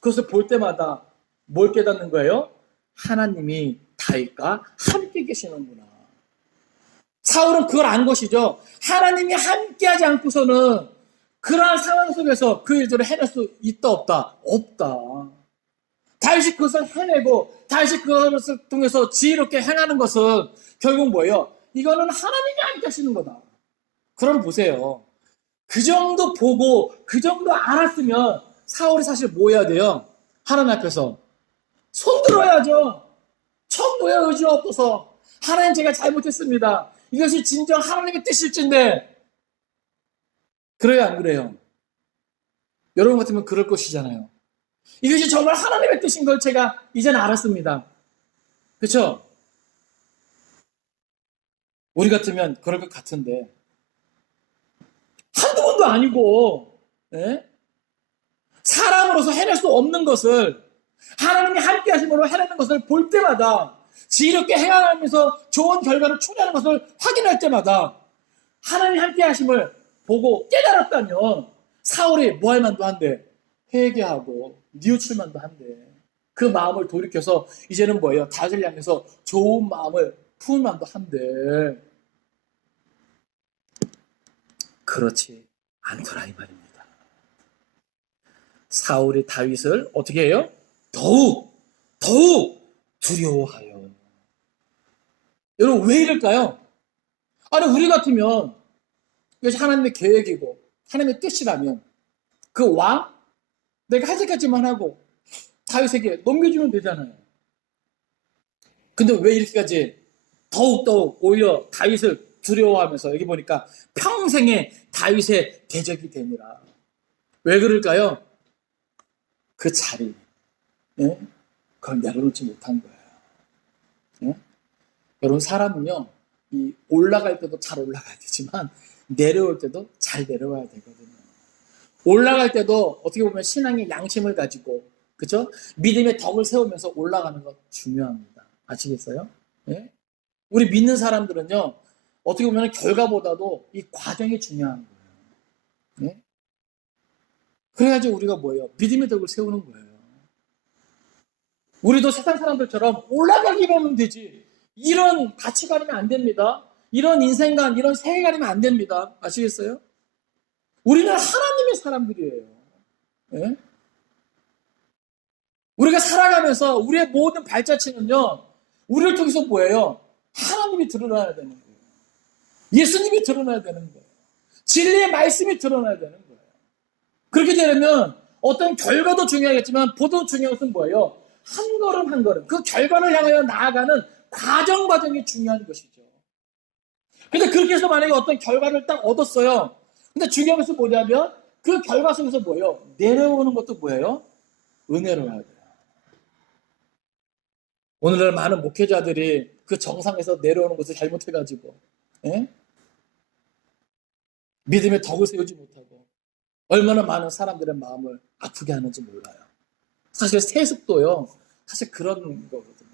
그것을 볼 때마다 뭘 깨닫는 거예요? 하나님이 다윗과 함께 계시는구나. 사울은 그걸 안 것이죠. 하나님이 함께하지 않고서는 그러한 상황 속에서 그 일들을 해낼 수 있다 없다? 없다. 다윗이 그것을 해내고 다윗이 그것을 통해서 지혜롭게 행하는 것은 결국 뭐예요? 이거는 하나님이 함께 하시는 거다. 그럼 보세요. 그 정도 보고 그 정도 알았으면 사울이 사실 뭐 해야 돼요? 하나님 앞에서 손 들어야죠. 천부의 의지 없어서 하나님 제가 잘못했습니다. 이것이 진정 하나님의 뜻일진데 그래요 안 그래요? 여러분 같으면 그럴 것이잖아요. 이것이 정말 하나님의 뜻인 걸 제가 이제는 알았습니다. 그렇죠? 우리 같으면 그럴 것 같은데 한두 번도 아니고 예? 사람으로서 해낼 수 없는 것을 하나님이 함께 하심으로 해내는 것을 볼 때마다 지혜롭게 행하면서 좋은 결과를 초래하는 것을 확인할 때마다 하나님이 함께 하심을 보고 깨달았다면 사울이 뭐 할 만도 한데 회개하고 뉘우칠 만도 한데 그 마음을 돌이켜서 이제는 뭐예요? 다윗을 향해서 좋은 마음을 품을 만도 한데 그렇지 않더라 이 말입니다. 사울이 다윗을 어떻게 해요? 더욱 두려워하여. 여러분 왜 이럴까요? 아니 우리 같으면 이것이 하나님의 계획이고 하나님의 뜻이라면 그 왕 내가 할 때까지만 하고 다윗에게 넘겨주면 되잖아요. 근데 왜 이렇게까지 더욱더욱 오히려 다윗을 두려워하면서 여기 보니까 평생에 다윗의 대적이 되니라. 왜 그럴까요? 그 자리 예? 그걸 내려놓지 못한 거예요. 예? 여러분 사람은요 이 올라갈 때도 잘 올라가야 되지만 내려올 때도 잘 내려와야 되거든요. 올라갈 때도 어떻게 보면 신앙의 양심을 가지고 그렇죠? 믿음의 덕을 세우면서 올라가는 것 중요합니다. 아시겠어요? 예? 우리 믿는 사람들은요 어떻게 보면 결과보다도 이 과정이 중요한 거예요. 예? 그래야지 우리가 뭐예요? 믿음의 덕을 세우는 거예요. 우리도 세상 사람들처럼 올라가기만 하면 되지 이런 가치관이면 안 됩니다. 이런 인생관, 이런 세계관이면 안 됩니다. 아시겠어요? 우리는 하나님의 사람들이에요. 예? 우리가 살아가면서 우리의 모든 발자취는요, 우리를 통해서 뭐예요? 하나님이 드러나야 되는 거예요. 예수님이 드러나야 되는 거예요. 진리의 말씀이 드러나야 되는 거예요. 그렇게 되려면 어떤 결과도 중요하겠지만 보다 중요한 것은 뭐예요? 한 걸음 한 걸음. 그 결과를 향하여 나아가는 과정이 중요한 것이죠. 근데 그렇게 해서 만약에 어떤 결과를 딱 얻었어요. 근데 중요한 것은 뭐냐면 그 결과 속에서 뭐예요? 내려오는 것도 뭐예요? 은혜로워야 돼요. 오늘날 많은 목회자들이 그 정상에서 내려오는 것을 잘못해가지고 예? 믿음의 덕을 세우지 못하고 얼마나 많은 사람들의 마음을 아프게 하는지 몰라요. 사실 세습도요. 사실 그런 거거든요.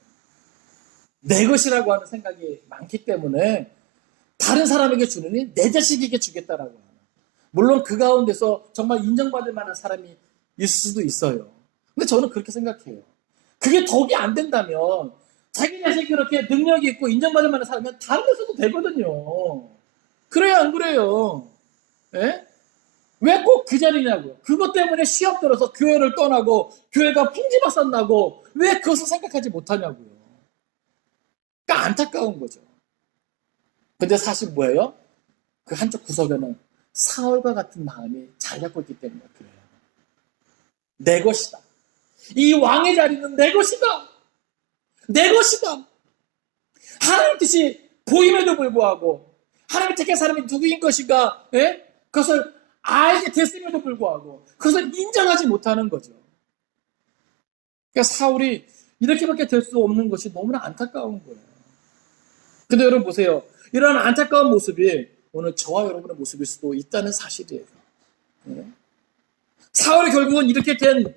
내 것이라고 하는 생각이 많기 때문에 다른 사람에게 주느니 내 자식에게 주겠다라고 하는. 물론 그 가운데서 정말 인정받을 만한 사람이 있을 수도 있어요. 근데 저는 그렇게 생각해요. 그게 덕이 안 된다면 자기 자식이 그렇게 능력이 있고 인정받을 만한 사람이면 다른 데서도 되거든요. 그래요 안 그래요? 예? 왜 꼭 그 자리냐고요. 그것 때문에 시험 들어서 교회를 떠나고 교회가 풍지박산 나고 왜 그것을 생각하지 못하냐고요. 그러니까 안타까운 거죠. 근데 사실 뭐예요? 그 한쪽 구석에는 사울과 같은 마음이 잘 잡고 있기 때문에 그래요. 내 것이다. 이 왕의 자리는 내 것이다. 내 것이다. 하나님 뜻이 보임에도 불구하고 하나님이 택한 사람이 누구인 것인가 그것을 알게 됐음에도 불구하고 그것을 인정하지 못하는 거죠. 그러니까 사울이 이렇게밖에 될 수 없는 것이 너무나 안타까운 거예요. 근데 여러분 보세요. 이런 안타까운 모습이 오늘 저와 여러분의 모습일 수도 있다는 사실이에요. 사울이 결국은 이렇게 된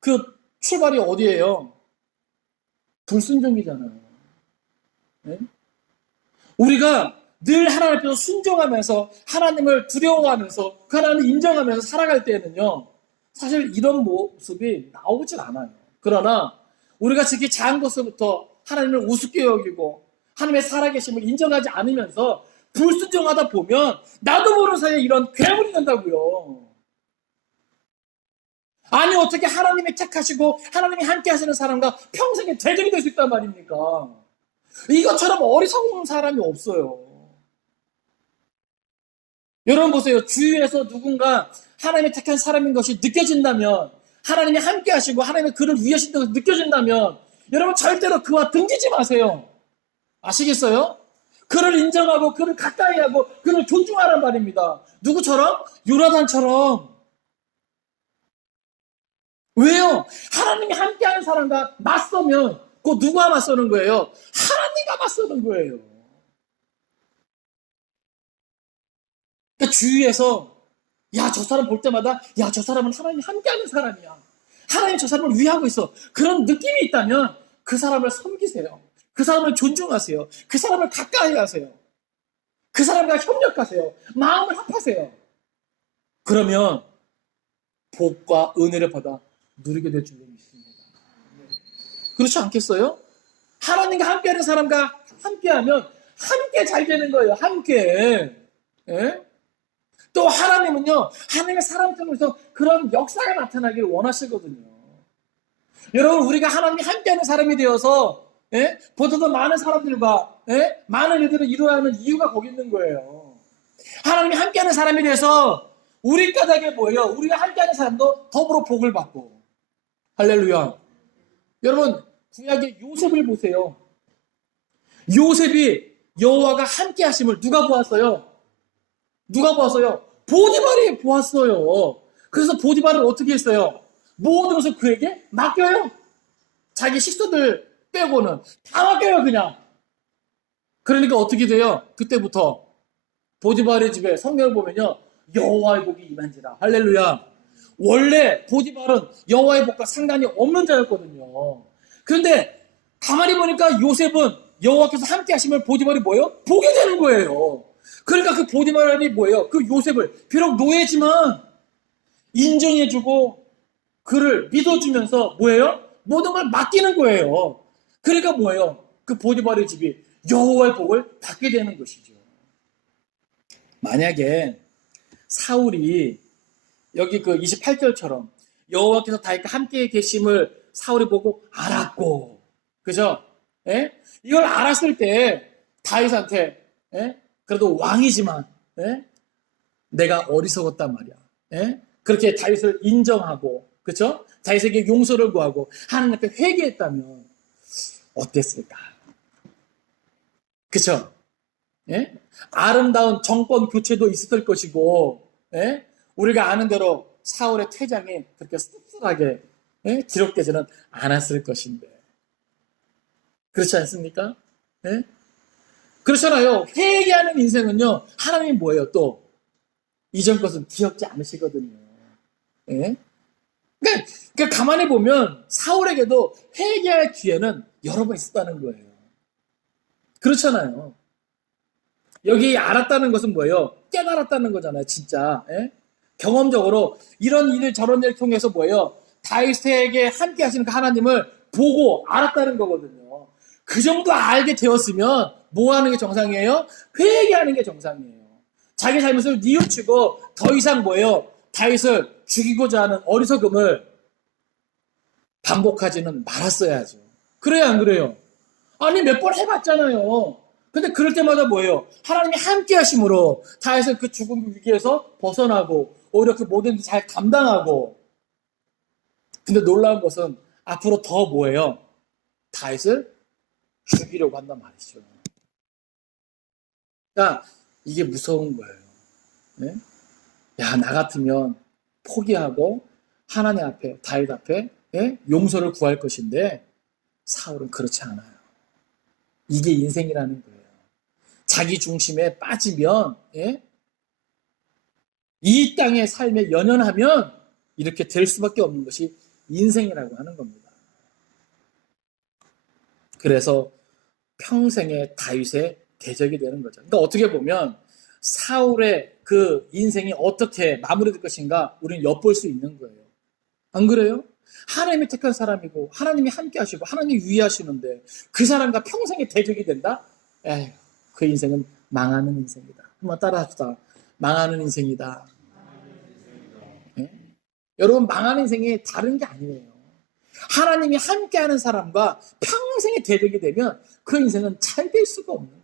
그 출발이 어디예요? 불순종이잖아요. 우리가 늘 하나님 앞에서 순종하면서 하나님을 두려워하면서 그 하나님을 인정하면서 살아갈 때에는요, 사실 이런 모습이 나오질 않아요. 그러나 우리가 특히 작은 것부터 하나님을 우습게 여기고 하나님의 살아계심을 인정하지 않으면서 불순종하다 보면 나도 모르는 사이에 이런 괴물이 된다고요. 아니 어떻게 하나님이 택하시고 하나님이 함께 하시는 사람과 평생의 대적이 될 수 있단 말입니까? 이것처럼 어리석은 사람이 없어요. 여러분 보세요. 주위에서 누군가 하나님이 택한 사람인 것이 느껴진다면, 하나님이 함께 하시고 하나님이 그를 위하신다고 느껴진다면 여러분 절대로 그와 등지지 마세요. 아시겠어요? 그를 인정하고 그를 가까이 하고 그를 존중하란 말입니다. 누구처럼? 요나단처럼. 왜요? 하나님이 함께하는 사람과 맞서면 그 누가 맞서는 거예요? 하나님과 맞서는 거예요. 그러니까 주위에서 야, 저 사람 볼 때마다 야, 저 사람은 하나님이 함께하는 사람이야. 하나님 저 사람을 위하고 있어. 그런 느낌이 있다면 그 사람을 섬기세요. 그 사람을 존중하세요. 그 사람을 가까이 하세요. 그 사람과 협력하세요. 마음을 합하세요. 그러면 복과 은혜를 받아 누리게 될 줄로 믿습니다. 그렇지 않겠어요? 하나님과 함께하는 사람과 함께하면 함께 잘 되는 거예요. 함께. 예? 또 하나님은요, 하나님의 사람 통해서 그런 역사가 나타나기를 원하시거든요. 여러분, 우리가 하나님이 함께하는 사람이 되어서 보다 더 많은 사람들과 많은 일들을 이루어야 하는 이유가 거기 있는 거예요. 하나님이 함께하는 사람이 돼서 우리 까닭에 뭐예요? 우리가 함께하는 사람도 더불어 복을 받고. 할렐루야. 여러분, 구약의 요셉을 보세요. 요셉이 여호와가 함께 하심을 누가 보았어요? 누가 보았어요? 보디발이 보았어요. 그래서 보디발을 어떻게 했어요? 모든 것을 그에게 맡겨요. 자기 식구들 빼고는 다 맡겨요, 그냥. 그러니까 어떻게 돼요? 그때부터 보디발의 집에 성경을 보면요, 여호와의 복이 임한지라. 할렐루야. 원래 보디발은 여호와의 복과 상관이 없는 자였거든요. 그런데 가만히 보니까 요셉은 여호와께서 함께 하시면 보디발이 뭐예요? 보게 되는 거예요. 그러니까 그 보디발이 뭐예요? 그 요셉을 비록 노예지만 인정해주고 그를 믿어주면서 뭐예요? 모든 걸 맡기는 거예요. 그러니까 뭐예요? 그 보디발의 집이 여호와의 복을 받게 되는 것이죠. 만약에 사울이 여기 그 28절처럼 여호와께서 다윗과 함께 계심을 사울이 보고 알았고, 그죠? 이걸 알았을 때 다윗한테 그래도 왕이지만 내가 어리석었단 말이야. 그렇게 다윗을 인정하고, 그렇죠? 다윗에게 용서를 구하고 하나님 앞에 회개했다면 어땠을까? 그렇죠? 아름다운 정권 교체도 있었을 것이고, 우리가 아는 대로 사울의 퇴장이 그렇게 씁쓸하게 기록되지는 않았을 것인데, 그렇지 않습니까? 그렇잖아요. 회개하는 인생은요, 하나님이 뭐예요? 또 이전 것은 기억지 않으시거든요. 그러니까 가만히 보면 사울에게도 회개할 기회는 여러 번 있었다는 거예요. 그렇잖아요. 여기 알았다는 것은 뭐예요? 깨달았다는 거잖아요, 진짜. 경험적으로 이런 일을 저런 일을 통해서 뭐예요? 다윗에게 함께 하시는 그 하나님을 보고 알았다는 거거든요. 그 정도 알게 되었으면 뭐 하는 게 정상이에요? 회개하는 게 정상이에요. 자기 삶을 뉘우치고 더 이상 뭐예요? 다윗을 죽이고자 하는 어리석음을 반복하지는 말았어야죠. 그래요, 안 그래요? 아니 몇 번 해봤잖아요. 근데 그럴 때마다 뭐예요? 하나님이 함께 하심으로 다윗은 그 죽음 위기에서 벗어나고 오히려 그 모든 일 잘 감당하고. 근데 놀라운 것은 앞으로 더 뭐예요? 다윗을 죽이려고 한단 말이죠. 그러니까 이게 무서운 거예요. 네? 야, 나 같으면 포기하고 하나님 앞에, 다윗 앞에 용서를 구할 것인데 사울은 그렇지 않아요. 이게 인생이라는 거예요. 자기 중심에 빠지면 이 땅의 삶에 연연하면 이렇게 될 수밖에 없는 것이 인생이라고 하는 겁니다. 그래서 평생의 다윗의 대적이 되는 거죠. 그러니까 어떻게 보면 사울의 그 인생이 어떻게 마무리될 것인가 우리는 엿볼 수 있는 거예요. 안 그래요? 하나님이 택한 사람이고 하나님이 함께 하시고 하나님이 위하시는데 그 사람과 평생의 대적이 된다? 에휴, 그 인생은 망하는 인생이다. 한번 따라합시다. 망하는 인생이다. 예? 여러분, 망하는 인생이 다른 게 아니에요. 하나님이 함께하는 사람과 평생의 대적이 되면 그 인생은 잘 될 수가 없는 거예요.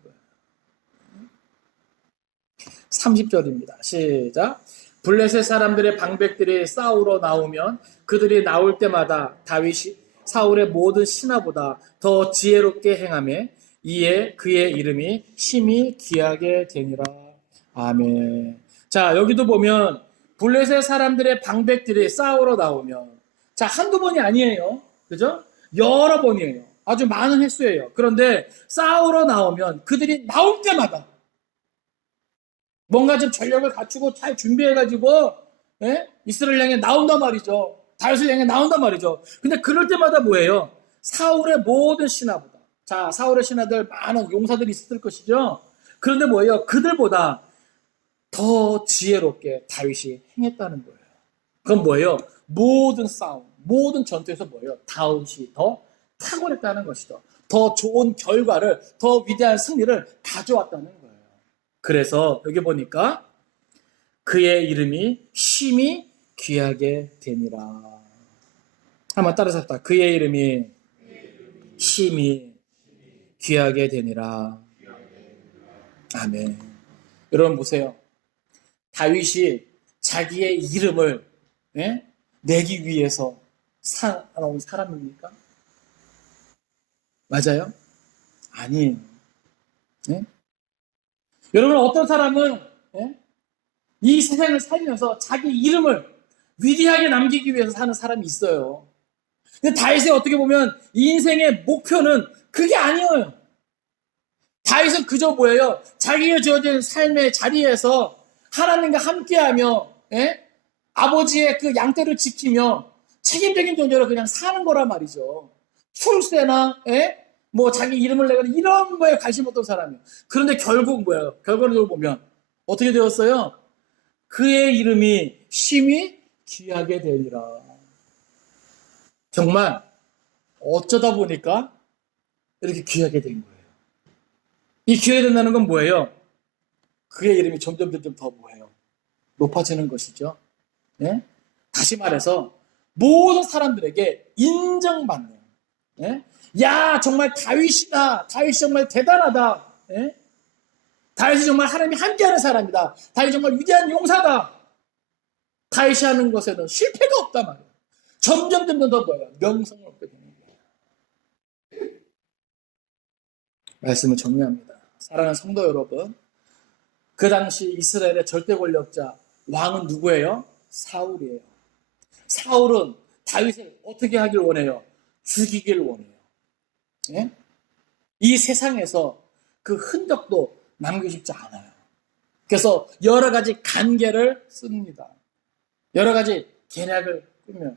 30절입니다. 시작. 블레셋 사람들의 방백들이 싸우러 나오면 그들이 나올 때마다 다윗이 사울의 모든 신하보다 더 지혜롭게 행하며 이에 그의 이름이 심히 귀하게 되니라. 아멘. 자, 여기도 보면 블레셋 사람들의 방백들이 싸우러 나오면, 자, 한두 번이 아니에요. 그죠? 여러 번이에요. 아주 많은 횟수예요. 그런데 싸우러 나오면 그들이 나올 때마다 뭔가 좀 전력을 갖추고 잘 준비해가지고 이스라엘 향해 나온단 말이죠. 다윗을 향해 나온단 말이죠. 근데 그럴 때마다 뭐예요? 사울의 모든 신하보다. 자, 사울의 신하들 많은 용사들이 있었을 것이죠. 그런데 뭐예요? 그들보다 더 지혜롭게 다윗이 행했다는 거예요. 그건 뭐예요? 모든 싸움, 모든 전투에서 뭐예요? 다윗이 더 탁월했다는 것이죠. 더 좋은 결과를, 더 위대한 승리를 가져왔다는 거예요. 그래서 여기 보니까 그의 이름이 심히 귀하게 되니라. 한번 따라서 합시다. 그의 이름이 심히 귀하게 되니라. 아멘. 여러분 보세요. 다윗이 자기의 이름을 내기 위해서 살아온 사람입니까? 맞아요? 아니에요. 여러분, 어떤 사람은 이 세상을 살면서 자기 이름을 위대하게 남기기 위해서 사는 사람이 있어요. 근데 다윗이 어떻게 보면 인생의 목표는 그게 아니에요. 다윗은 그저 뭐예요? 자기가 주어진 삶의 자리에서 하나님과 함께하며 아버지의 그 양떼를 지키며 책임적인 존재로 그냥 사는 거란 말이죠. 출세나 뭐 자기 이름을 내거나 이런 거에 관심 없던 사람이에요. 그런데 결국 뭐예요? 결과적으로 보면 어떻게 되었어요? 그의 이름이 심히 귀하게 되리라. 정말 어쩌다 보니까 이렇게 귀하게 된 거예요. 이 귀하게 된다는 건 뭐예요? 그의 이름이 점점 더 뭐예요? 높아지는 것이죠. 다시 말해서 모든 사람들에게 인정받는. 야, 정말 다윗이다. 다윗이 정말 대단하다. 다윗이 정말 하나님이 함께하는 사람이다. 다윗이 정말 위대한 용사다. 다윗이 하는 것에는 실패가 없단 말이에요. 점점 더 뭐예요? 명성을 얻게 되는 거예요. 말씀을 정리합니다. 사랑하는 성도 여러분, 그 당시 이스라엘의 절대 권력자 왕은 누구예요? 사울이에요. 사울은 다윗을 어떻게 하길 원해요? 죽이길 원해요. 이 세상에서 그 흔적도 남기고 싶지 않아요. 그래서 여러 가지 간계를 씁니다. 여러 가지 계략을 꾸며요.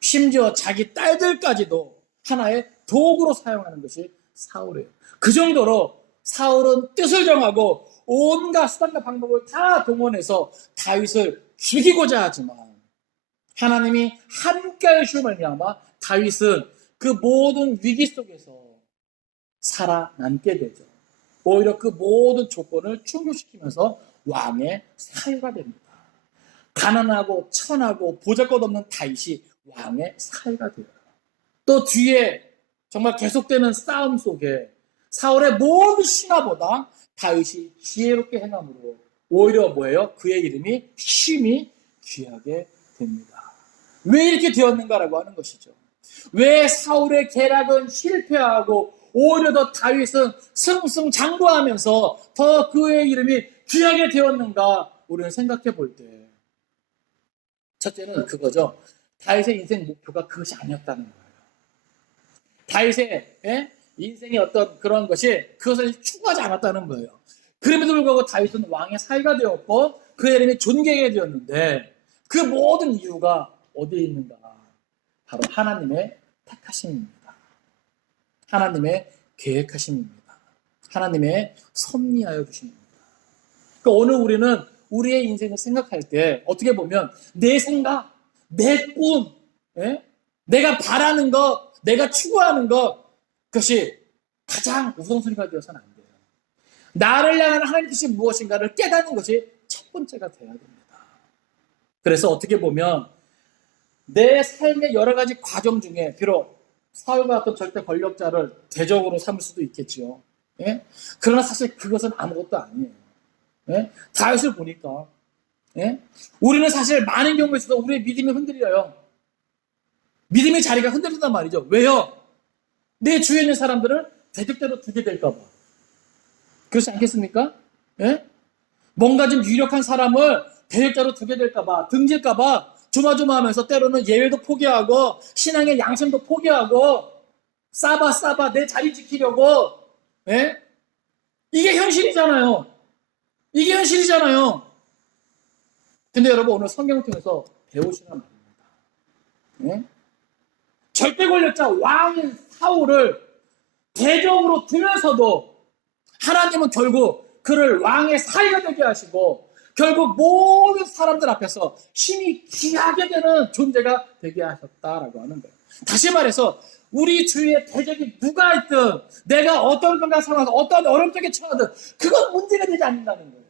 심지어 자기 딸들까지도 하나의 도구로 사용하는 것이 사울이에요. 그 정도로 사울은 뜻을 정하고 온갖 수단과 방법을 다 동원해서 다윗을 죽이고자 하지만 하나님이 함께 하심으로 말미암아 다윗은 그 모든 위기 속에서 살아남게 되죠. 오히려 그 모든 조건을 충족시키면서 왕의 사위가 됩니다. 가난하고 천하고 보잘것없는 다윗이 왕의 사위가 돼요. 또 뒤에 정말 계속되는 싸움 속에 사울의 모든 신하보다 다윗이 지혜롭게 행함으로 오히려 뭐예요? 그의 이름이 심히 귀하게 됩니다. 왜 이렇게 되었는가라고 하는 것이죠. 왜 사울의 계략은 실패하고 오히려 더 다윗은 승승장구하면서 더 그의 이름이 귀하게 되었는가 우리는 생각해 볼 때 첫째는 그거죠. 다윗의 인생 목표가 그것이 아니었다는 거예요. 다윗의 인생의 어떤 그런 것이 그것을 추구하지 않았다는 거예요. 그럼에도 불구하고 다윗은 왕의 사위가 되었고 그의 이름이 존귀하게 되었는데 그 모든 이유가 어디에 있는가? 바로 하나님의 택하심입니다. 하나님의 계획하심입니다. 하나님의 섭리하여 주심입니다. 그러니까 오늘 우리는 우리의 인생을 생각할 때 어떻게 보면 내 생각, 내 꿈, 내가 바라는 것, 내가 추구하는 것 그것이 가장 우선순위가 되어서는 안 돼요. 나를 향한 하나님의 뜻이 무엇인가를 깨닫는 것이 첫 번째가 돼야 됩니다. 그래서 어떻게 보면 내 삶의 여러 가지 과정 중에 비록 사울과 같은 절대 권력자를 대적으로 삼을 수도 있겠지요. 그러나 사실 그것은 아무것도 아니에요. 다윗을 보니까 우리는 사실 많은 경우에 있어서 우리의 믿음이 흔들려요. 믿음의 자리가 흔들린단 말이죠. 왜요? 내 주위에 있는 사람들을 대적대로 두게 될까 봐. 그렇지 않겠습니까? 뭔가 좀 유력한 사람을 대적자로 두게 될까 봐, 등질까 봐 조마조마하면서 때로는 예외도 포기하고 신앙의 양심도 포기하고 싸바 내 자리 지키려고 이게 현실이잖아요. 이게 현실이잖아요. 근데 여러분 오늘 성경을 통해서 배우시란 말입니다. 절대 권력자 왕인 사울을 대적으로 두면서도 하나님은 결국 그를 왕의 사위가 되게 하시고 결국 모든 사람들 앞에서 힘이 귀하게 되는 존재가 되게 하셨다라고 하는 거예요. 다시 말해서 우리 주위에 대적이 누가 있든 내가 어떤 건가 상황에서 어떤 어려움 속에 처하든 그건 문제가 되지 않는다는 거예요.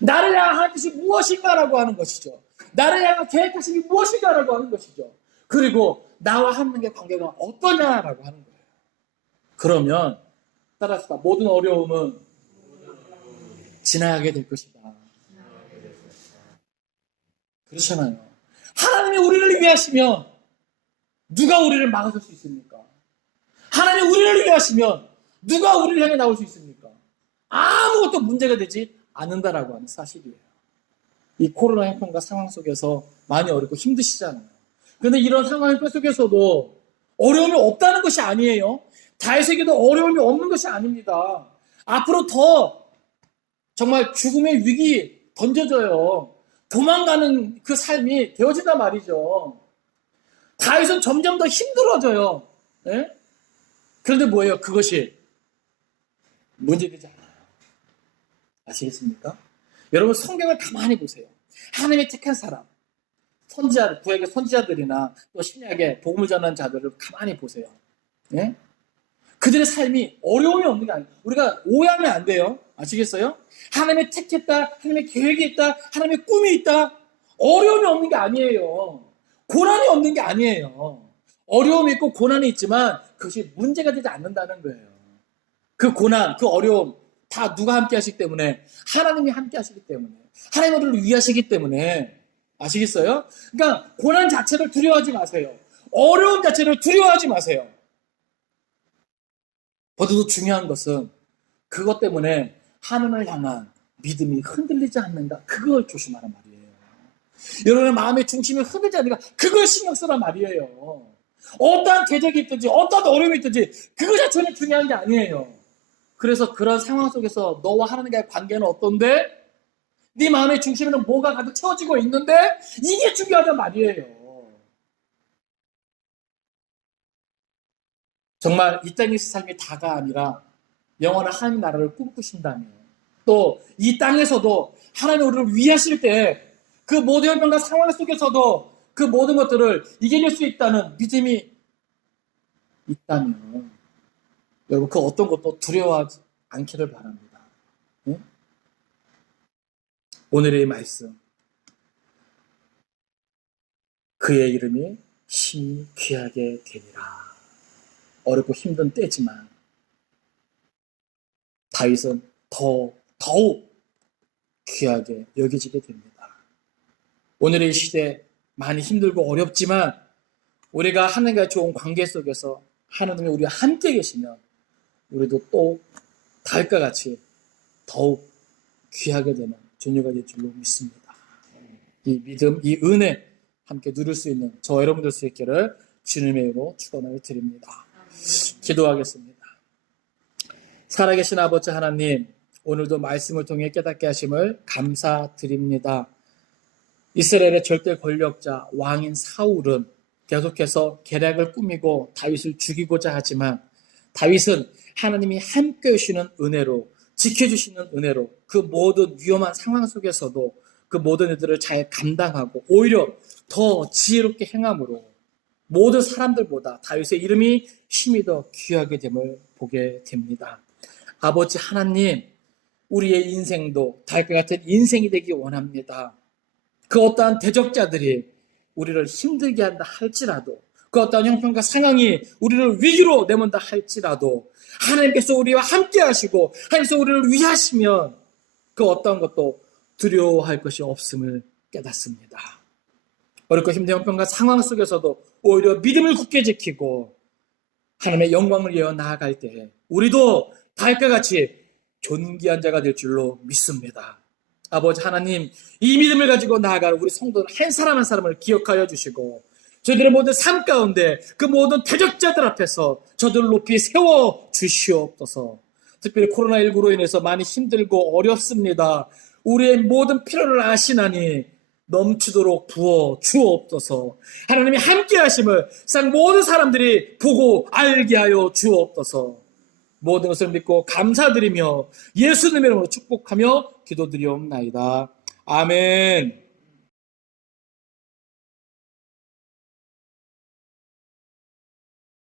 나를 향한 하나님의 뜻이 무엇인가라고 하는 것이죠. 나를 향한 계획하심이 무엇인가라고 하는 것이죠. 그리고 나와 하나님의 관계가 어떠냐라고 하는 거예요. 그러면 따라서 모든 어려움은 지나가게 될 것이다. 그렇잖아요. 하나님이 우리를 위하시면 누가 우리를 막아설 수 있습니까? 하나님이 우리를 위하시면 누가 우리를 향해 나올 수 있습니까? 아무것도 문제가 되지 않는다라고 하는 사실이에요. 이 코로나 형편과 상황 속에서 많이 어렵고 힘드시잖아요. 그런데 이런 상황 형편 속에서도 어려움이 없다는 것이 아니에요. 다윗에게도 어려움이 없는 것이 아닙니다. 앞으로 더 정말 죽음의 위기 던져져요. 도망가는 그 삶이 되어진단 말이죠. 다윗은 점점 더 힘들어져요. 그런데 뭐예요? 그것이 문제되지 않아요. 아시겠습니까? 여러분 성경을 가만히 보세요. 하나님의 택한 사람, 선지자들, 구약의 선지자들이나 또 신약의 복음을 전하는 자들을 가만히 보세요. 그들의 삶이 어려움이 없는 게 아니에요. 우리가 오해하면 안 돼요. 아시겠어요? 하나님의 택했다, 하나님의 계획이 있다, 하나님의 꿈이 있다. 어려움이 없는 게 아니에요. 고난이 없는 게 아니에요. 어려움이 있고 고난이 있지만 그것이 문제가 되지 않는다는 거예요. 그 고난, 그 어려움 다 누가 함께 하시기 때문에 하나님이 함께 하시기 때문에 하나님이 우리를 위하시기 때문에 아시겠어요? 그러니까 고난 자체를 두려워하지 마세요. 어려움 자체를 두려워하지 마세요. 더더 중요한 것은 그것 때문에 하나님을 향한 믿음이 흔들리지 않는가 그걸 조심하란 말이에요. 여러분의 마음의 중심이 흔들리지 않는가 그걸 신경 쓰란 말이에요. 어떠한 대적이 있든지 어떠한 어려움이 있든지 그거 자체는 중요한 게 아니에요. 그래서 그런 상황 속에서 너와 하나님과의 관계는 어떤데? 네 마음의 중심에는 뭐가 가득 채워지고 있는데 이게 중요하단 말이에요. 정말 이 땅에서 삶이 다가 아니라 영원한 하나님 나라를 꿈꾸신다면 또 이 땅에서도 하나님 우리를 위하실 때 그 모든 형편과 상황 속에서도 그 모든 것들을 이겨낼 수 있다는 믿음이 있다면 여러분 그 어떤 것도 두려워하지 않기를 바랍니다. 네? 오늘의 말씀 그의 이름이 심히 귀하게 되리라. 어렵고 힘든 때지만 다윗은 더욱 귀하게 여겨지게 됩니다. 오늘의 시대 많이 힘들고 어렵지만 우리가 하나님과 좋은 관계 속에서 하나님이 우리와 함께 계시면 우리도 또 다윗과 같이 더욱 귀하게 되는 존재가 될 줄로 믿습니다. 이 믿음, 이 은혜 함께 누릴 수 있는 저 여러분들 수 있기를 주님의 이름으로 축원을 드립니다. 기도하겠습니다. 살아계신 아버지 하나님, 오늘도 말씀을 통해 깨닫게 하심을 감사드립니다. 이스라엘의 절대 권력자 왕인 사울은 계속해서 계략을 꾸미고 다윗을 죽이고자 하지만 다윗은 하나님이 함께 하시는 은혜로, 지켜주시는 은혜로 그 모든 위험한 상황 속에서도 그 모든 일들을 잘 감당하고 오히려 더 지혜롭게 행함으로 모든 사람들보다 다윗의 이름이 힘이 더 귀하게 됨을 보게 됩니다. 아버지 하나님, 우리의 인생도 다윗과 같은 인생이 되기 원합니다. 그 어떠한 대적자들이 우리를 힘들게 한다 할지라도, 그 어떠한 형편과 상황이 우리를 위기로 내몬다 할지라도 하나님께서 우리와 함께 하시고 하나님께서 우리를 위하시면 그 어떠한 것도 두려워할 것이 없음을 깨닫습니다. 어렵고 힘든 형편과 상황 속에서도 오히려 믿음을 굳게 지키고 하나님의 영광을 위하여 나아갈 때 우리도 다윗과 같이 존귀한 자가 될 줄로 믿습니다. 아버지 하나님, 이 믿음을 가지고 나아갈 우리 성도들 한 사람 한 사람을 기억하여 주시고 저희들의 모든 삶 가운데 그 모든 대적자들 앞에서 저들을 높이 세워 주시옵소서. 특별히 코로나19로 인해서 많이 힘들고 어렵습니다. 우리의 모든 필요를 아시나니 넘치도록 부어 주옵소서. 하나님이 함께 하심을 세상 모든 사람들이 보고 알게 하여 주옵소서. 모든 것을 믿고 감사드리며 예수님의 이름으로 축복하며 기도드리옵나이다. 아멘.